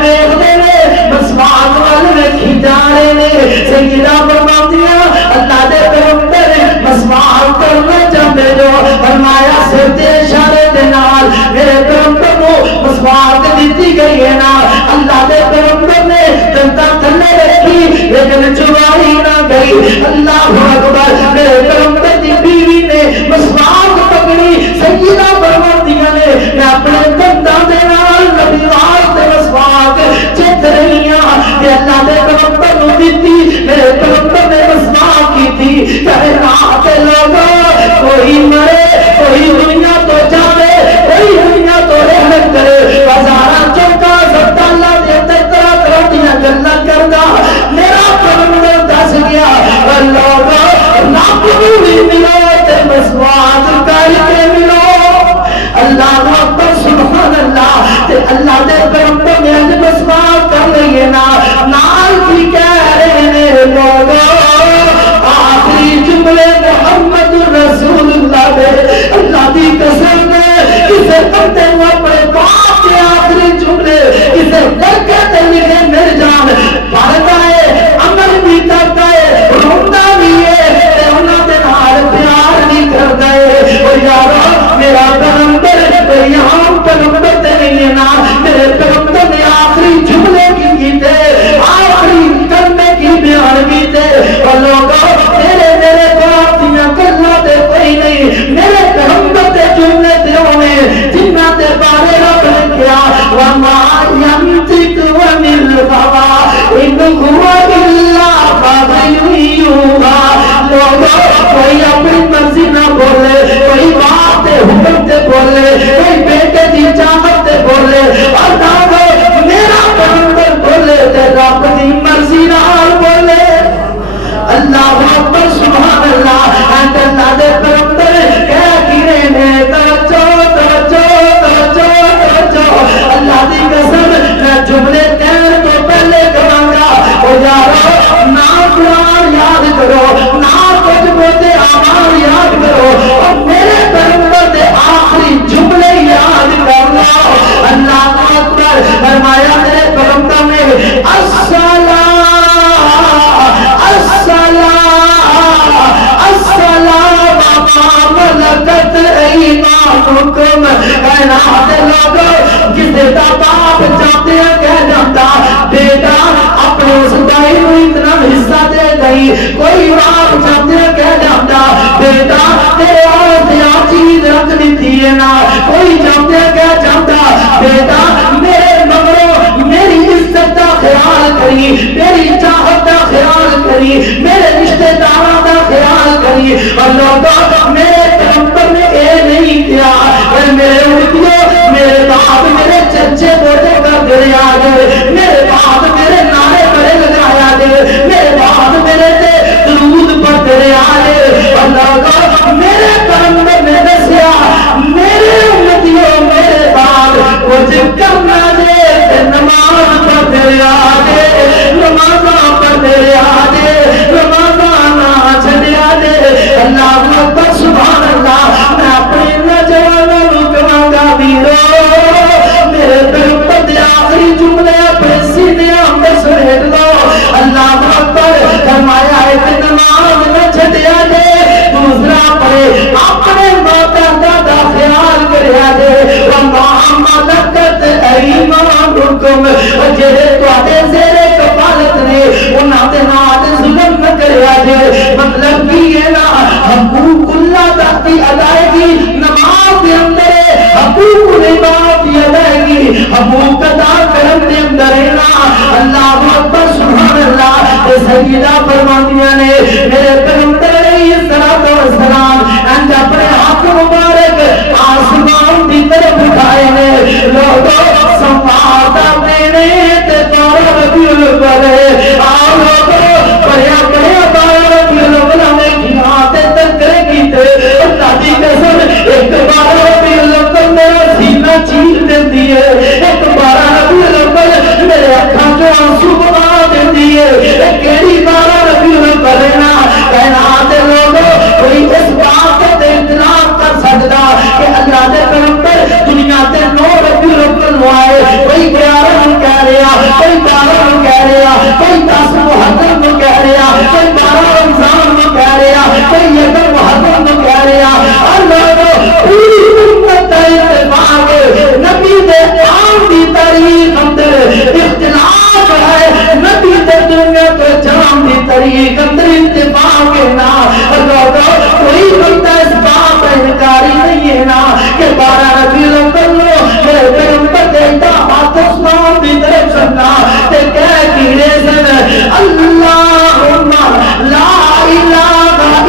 ویکھ دے نے مسواک وال ویکھی جا رہے نے سیدہ فرماندیاں اللہ دے پیغمبر مسواک کرنا چاہتے جو فرمایا سر دے اشارے دے نال میرے پیغمبر کو مسواک دیتی گئی ہے نا اللہ دے پیغمبر نے دنتا تھلے رکھی لیکن چبائی نہ گئی اللہ اکبر میرے پیغمبر دی بیوی نے مسواک پکڑی سیدہ فرماندیاں نے میں اپنے دنتا دے نال نبی واسطے مسواک چت رہی ہاں کہ اللہ دے پیغمبر نو دیتی میرے پیغمبر نے مسواک کی تھی کائنات دے لوگوں کوئی مرے کوئی دنیا تو جاوے کوئی دنیا تو رحمت کرے بازاراں چوکا سب اللہ دے طرح طرح دیاں گلاں کردا میرا پیغمبر دس گیا لوگوں رب نو بھی ملو تے مسواک کر کے ملو اللہ اکبر سبحان اللہ تے اللہ دے پیغمبر نے اج مسواک کر رہی ہے نا نال کی کہہ رہے نے لوگوں آخری جملے محمد رسول اللہ دے اللہ دی قسم نے کسے بندے کو اپنے باپ کے آخری جملے کسے برکت لکھے میرے جان پڑھتا ہے عمل بھی کرتا ہے روتا بھی ہے تے انہاں دے نال پیار بھی کردا ہے او یارو میرا پیغمبر کوئی عام پیغمبر تے نہیں ہے نا میرے پیغمبر نے آخری جملے کی کیتے آخری کلمے کی بیان کیتے اور لوگوں تیرے میرے باپ دیاں گلاں تے کوئی نہیں میرے پیغمبر دے جملے تے ہونے جنہاں دے بارے رب نے کیا وما ينطق عن الهوى ان هو الا وحی یوحی لوگوں کوئی اپنی مرضی نہ بولے کوئی باپ دے حکم تے بولے کوئی بیٹے دی چاہت تے بولے اور نہ میرا پیغمبر بولے تے رب دی مرضی نال بولے اللہ اکبر سبحان اللہ انت اللہ دے پیغمبر کہہ گرے نے توجہ توجہ توجہ توجہ اللہ دی قسم میں جملے کہنے تو پہلے کہاں گا او یارو نہ قرآن یاد کرو نہ کچھ بوتے اعمال یاد کرو اور میرے پیغمبر دے آخری جملے یاد کر لو اللہ اکبر فرمایا میرے پیغمبر نے الصلاۃ ملکت ایمانکم کائنات لوگوں کسی دا باپ چاہتے ہیں کہہ جاتا بیٹا اپنے اس بھائی کو اتنا حصہ دے گئی کوئی باپ چاہتے ہیں کہہ جاتا بیٹا تیرے اور دیا چیز رکھ دیتی ہے نا کوئی چاہتے ہیں کہہ جاتا بیٹا میرے مغرو میری عزت دا خیال کری میری چاہت دا خیال کری میرے رشتہ داراں دا خیال کری اور لوگوں میرے پیغمبر نے اے نہیں کیا میرے اٹھیو میرے باپ میرے چچے بوٹے کر دے آ گئے میرے باپ میرے نعرے بڑے لگایا دے میرے باپ میرے تے درود پڑھ دے آ گئے اور لوگوں میرے پیغمبر نے دسیا میرے امتیوں میرے باپ کچھ کرنا دے نماز پڑھ دے آ گئے نماز پڑھ دے آ گئے منکم جڑے تواڈے زیر کفالت نے انہاں دے نال ظلم نہ کریا جے مطلب کی ہے نا حقوق اللہ دی ادائیگی نماز دے اندر حقوق العباد دی ادائیگی حقوق ادا کرن دے اندر ہے نا اللہ اکبر سبحان اللہ تے سیدہ فرماندیاں نے میرے پیغمبر علیہ الصلوۃ والسلام اند اپنے ہاتھ مبارک آسمان دی طرف اٹھائے نے لوگوں سماعت میرے تے بارہ ربیع الاول آؤ لوگوں پڑھیا پڑھیا بارہ ربیع الاول میں کیا تے تکرے کیتے اللہ دی قسم ایک بارہ ربیع الاول میرا سینہ چیر دیندی ہے ایک بارہ ربیع الاول میرے اکھاں چوں آنسو بہا دیندی ہے ایک کیڑی بارہ ربیع الاول ہے نا کائنات لوگوں کوئی اس بات تے اطلاع کر سکتا کہ اللہ دے پیغمبر دنیا تے 9 ربیع الاول آئے کوئی 11 نو کہہ رہا کوئی 12 نو کہہ رہا کوئی 10 محرم نو کہہ رہا کوئی 12 رمضان نو کہہ رہا کوئی 1 محرم نو کہہ رہا اللہ پوری امت دا اتفاق نبی دے آن دی تاریخ اندر اختلاف ہے نبی دے دنیا تو جام دی تاریخ اندر اتفاق ہے نا اللہ کوئی بندہ اس بات انکاری نہیں ہے نا کہ 12 ربیع الاول میرے پیغمبر دیتا ہاتھ اسمان دی طرف سننا تے کہہ کیڑے سن اللہم لا الہ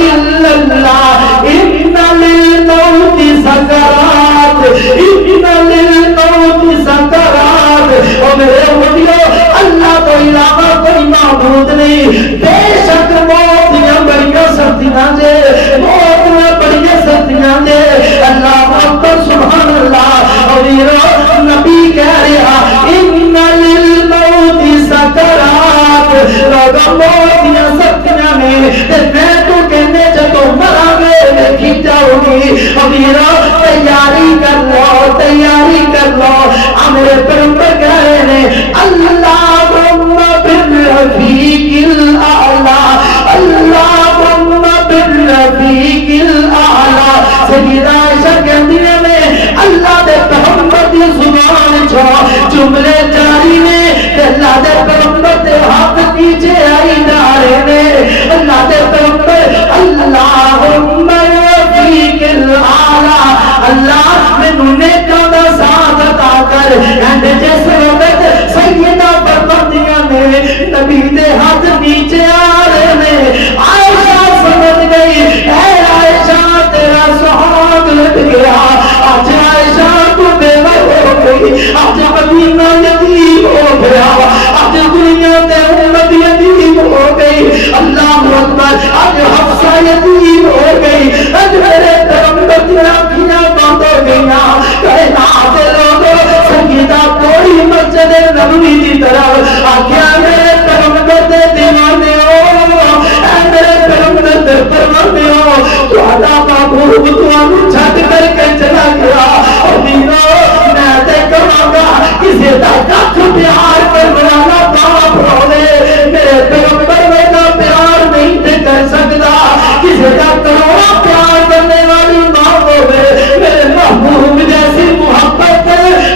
الا اللہ ان للموت سکرات ان للموت سکرات او میرے امتیو اللہ تو علاوہ کوئی معبود نہیں بے شک موت یا بڑیاں سختیاں دے موت یا بڑیاں سختیاں دے اللہ اکبر سبحان اللہ اور نبی کہہ رہا ان للموت سکرات لوگا موت یا سختیاں میں میں تو کہنے جب مرا گے دیکھی جاؤ گی امیرا تیاری کر لو تیاری کر لو میرے پیغمبر کہہ رہے ہیں اللہم بالرفیق الاعلی اللہم بالرفیق الاعلی سیدہ عائشہ کہتی ہے اللہ دے پیغمبر دی زبان چھو جملے جاری نے اللہ دے پیغمبر دے ہاتھ نیچے آئی نارے نے اللہ دے پیغمبر اللہم بالرفیق الاعلی اللہ میں نیکاں دا ساتھ عطا کر اینڈ جس وقت سیدہ فرماندیاں نے نبی دے ہاتھ نیچے آ رہے نے عائشہ سمجھ گئی اے عائشہ تیرا سہاگ لٹ گیا آج عائشہ تو بیوہ ہو گئی آج مدینہ یتیم ہو گیا آج دنیا تے امت یتیم ہو گئی اللہ اکبر آج حفصہ یتیم ہو گئی آج میرے پیغمبر کی آنکھیاں بند ہو گئیاں کائنات لوگوں سیدہ کوئی مسجد نبوی کی طرف آگیا میرے پیغمبر دے دیوانے ہو اے میرے پیغمبر دے پروانے ہو تو آدھا محبوب تو آنو چھٹ کر کے چلا گیا اور دینوں میں تے کماں کسی دا کچھ پیار پر بنانا باپ رونے میرے پیغمبر میں کا پیار نہیں تے کر سکتا کسی دا کروڑا پیار کرنے والی ماں ہوئے میرے محبوب جیسی محبت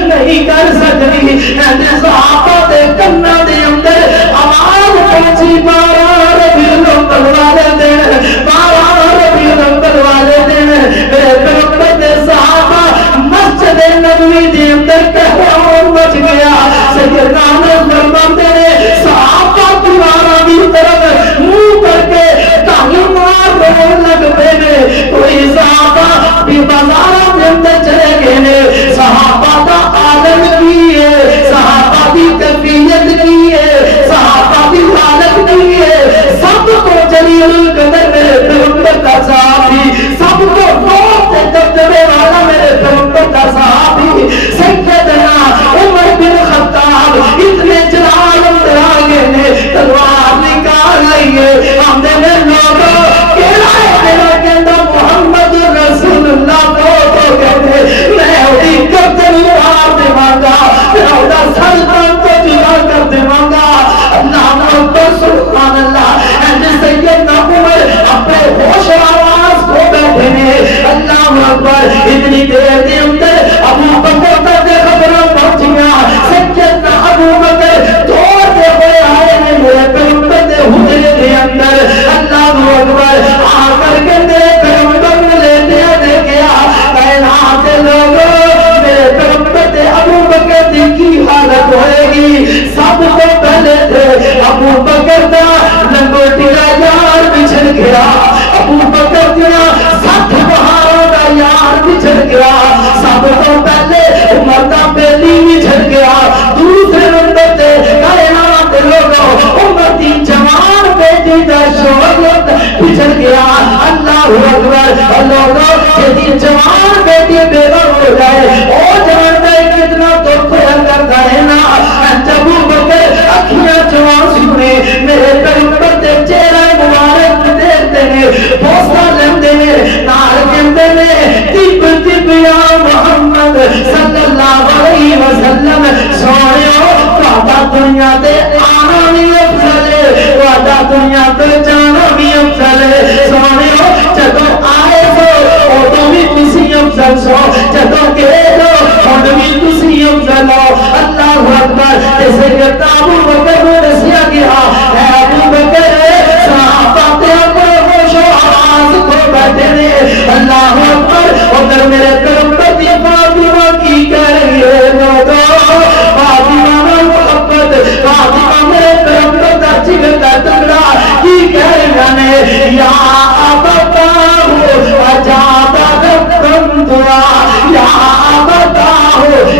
نہیں کر سکتی ایسے صحابہ دے کنہ دے اندر آواز پہنچی 12 ربیع الاول والے دن 12 ربیع الاول والے دن میرے پیغمبر دے صحابہ مسجد نبوی دے اندر کہرام مچ گیا سیدنا انس فرماتے ہیں صحابہ دیواروں کی طرف منہ کر کے تالیاں مار رون لگ پے کوئی صحابہ بھی بازاروں کے اندر چلے گئے صحابہ کا عالم کی ہے صحابہ کی کیفیت کی ہے صحابہ کی حالت کی ہے سب کو جلیل القدر میرے پیغمبر کا صحابی سب کو موت سے دبدبے والا میرے پیغمبر کا صحابی سیدنا عمر بن خطاب اتنے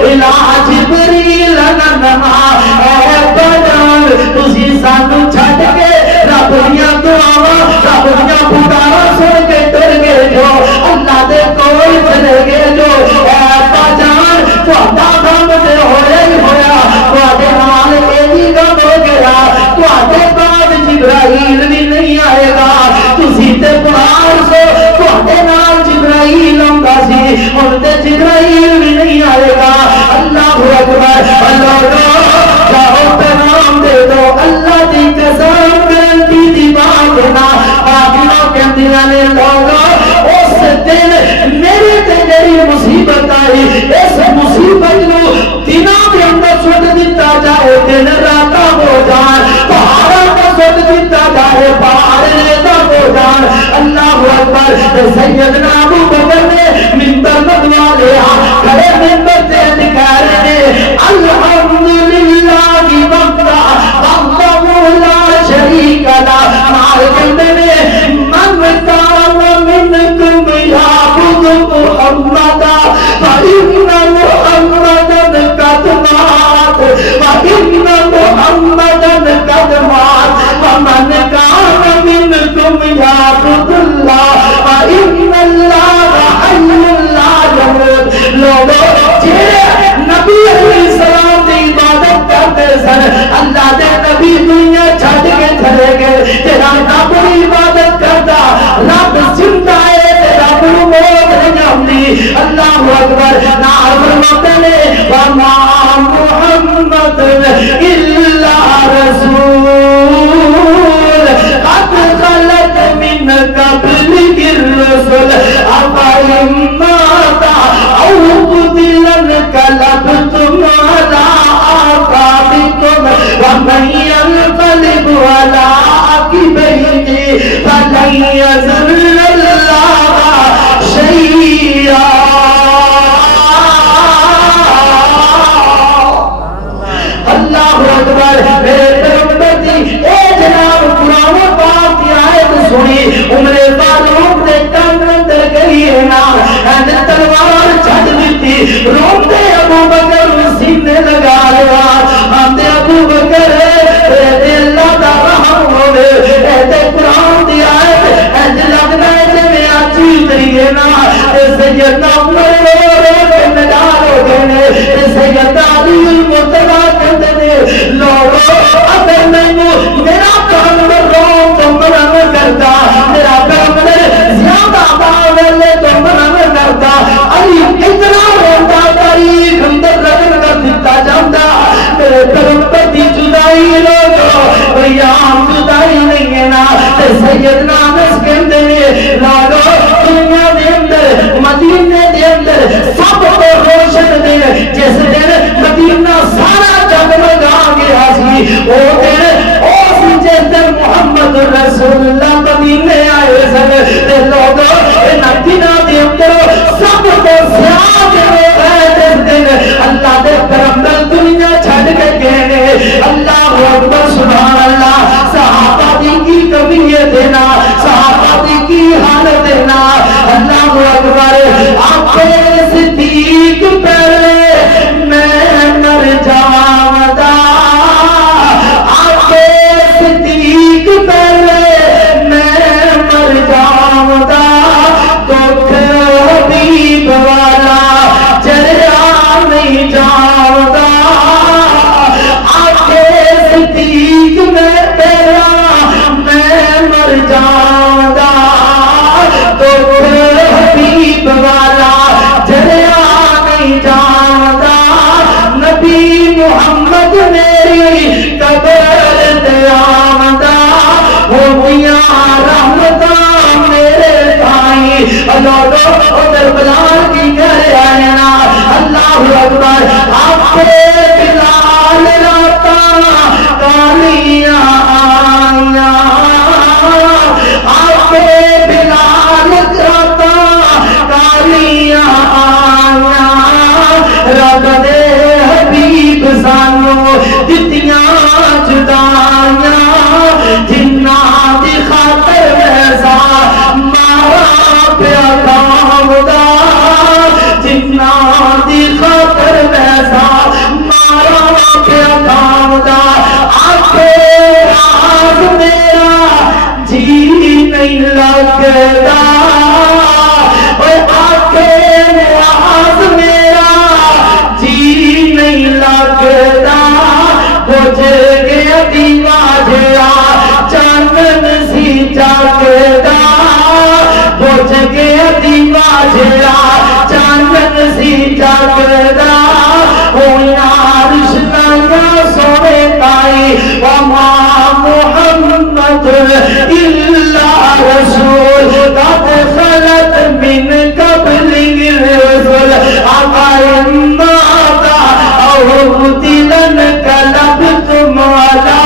الہ جبریل نما اے بدر تسی سانو چھڈ کے رب دیاں دعاواں رب دیاں پکاراں سن کے ٹر گئے جو اللہ دے کول چلے گئے جو اے ابا جان تہاڈا کام تے ہویا ہی ہویا تہاڈے نال ایہی کم ہو گیا تہاڈے بعد جبرائیل بھی نہیں آئے گا تسی تے قرآن سو تہاڈے نال جبرائیل آندا سی ہن تے جبرائیل بھی نہیں آئے گا اللہ اکبر اللہ جاؤ پیغام دے دو اللہ دی قسم گارنٹی دی بات نا باقیوں کہندیاں نے لوگا اس دن میرے تے میری مصیبت آئی اس مصیبت نو دنوں کے اندر سٹ دیتا جائے دن راتا ہو جان پہاڑوں کو سٹ دیتا جائے پہاڑ ریتا ہو جان اللہ اکبر سیدنا ابو بکر نے منبر بدوا لیا کھڑے منبر سے دکھا رہے الحمدللہ کی وقتا وحدہ لا شریک لا مال کہتے ہیں من کان منکم یعبد محمدا فإن محمدا قد مات وإن محمدا قد مات ومن كان منكم يعبد الله فإن الله حي لا يموت لوگوں جے نبی علیہ السلام کی عبادت کرتے سن اللہ دے نبی دنیا چھڈ کے چلے گئے تیرا رب کی عبادت کرتا رب زندہ ہے رب نو موت نہیں آندی اللہ اکبر نال فرماتے نے وما محمد الا رسول قد خلت من قبله الرسل افإن مات او قتل انقلبتم على اعقابكم ومن ينقلب على عقبيه فلن يضر الله شيئا اللہ اکبر میرے پیغمبر دی اے جناب قرآن پاک کی آیت سنی عمر فاروق دے کان اندر گئی ہے نا اند تلوار چھڈ دتی روندے ابو بکر سینے لگا لیا آندے ابو بکر اے اللہ دا رحم ہوے اے قرآن دی آیت اند لگدا ہے جویں اج اتری ہے نا سیدنا عمر رو نڈال ہو گئے نے سیدنا علی المرتضی کہندے نے لوگو اگر میں میرا پیغمبر رو تو منع کرتا میرا پیغمبر زیادہ باولے تو منع کرتا علی اتنا روتا تاریخ اندر رگن کر دیتا جاتا میرے پیغمبر دی جدائی لوگو عام جدائی نہیں ہے نا سیدنا انس کہندے نے لوگو دنیا دے اندر مدینے دے اندر سب کو روشن دن جس دن مدینہ سارا جگمگا گیا سی او دن اس جس دن محمد رسول اللہ مدینے آئے سن تے لوگوں ان دنوں دے اندر سب کو سیاہ ہے جس دن اللہ دے پیغمبر دنیا چھڈ کے گئے اللہ اکبر سبحان اللہ صحابہ دی کی کمیت دینا صحابہ دی کی حالت دینا اللہ اکبر آپ صدیق پہلے میں مر جاودا آپ صدیق پہلے میں مر جاودا دکھ حبیب والا جریا نہیں جاودا آپ صدیق میں پہلا میں مر جاودا دکھ حبیب والا جریا نہیں جاودا نبی محمد میری قبر تے آمدا ہویاں رحمتاں میرے تائیں لوگو ادھر بلال کی گھر آئے نا اللہ اکبر آپ بلال راتا کالیاں آئیاں آپ بلال راتا کالیاں آئیاں رب دے حبیب سانو دتیاں جدائیاں جنہ دی خاطر ویسا مارا پیا کامدا جنہ دی خاطر جگے دیوا جڑا چاند سی جگدا ہویا رشتہ سونے تائی وما محمد الا رسول قد خلت من قبله الرسل افإن مات او قتل انقلبتم على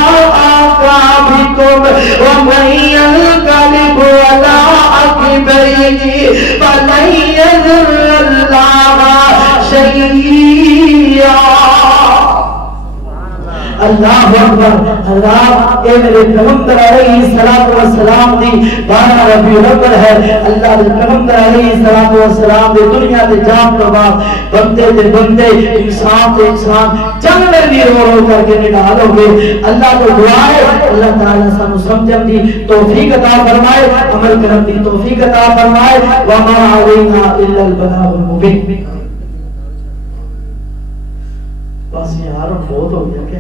اعقابكم ومن ينقلب على عقبيه فلن يضر الله شيئا. اللہ اکبر. اللہ اے میرے پیغمبر علیہ الصلوۃ والسلام دی 12 ربیع الاول ہے. اللہ دے پیغمبر علیہ الصلوۃ والسلام دے دنیا تے جان تو بعد بندے تے بندے انسان تے انسان چلنے دی رو رو کر کے نڈال ہو گئے. اللہ کو دعا ہے اللہ تعالی سانو سمجھن دی توفیق عطا فرمائے, عمل کرن دی توفیق عطا فرمائے. وما علینا الا البلاغ المبین. بس یار بہت ہو گیا کہ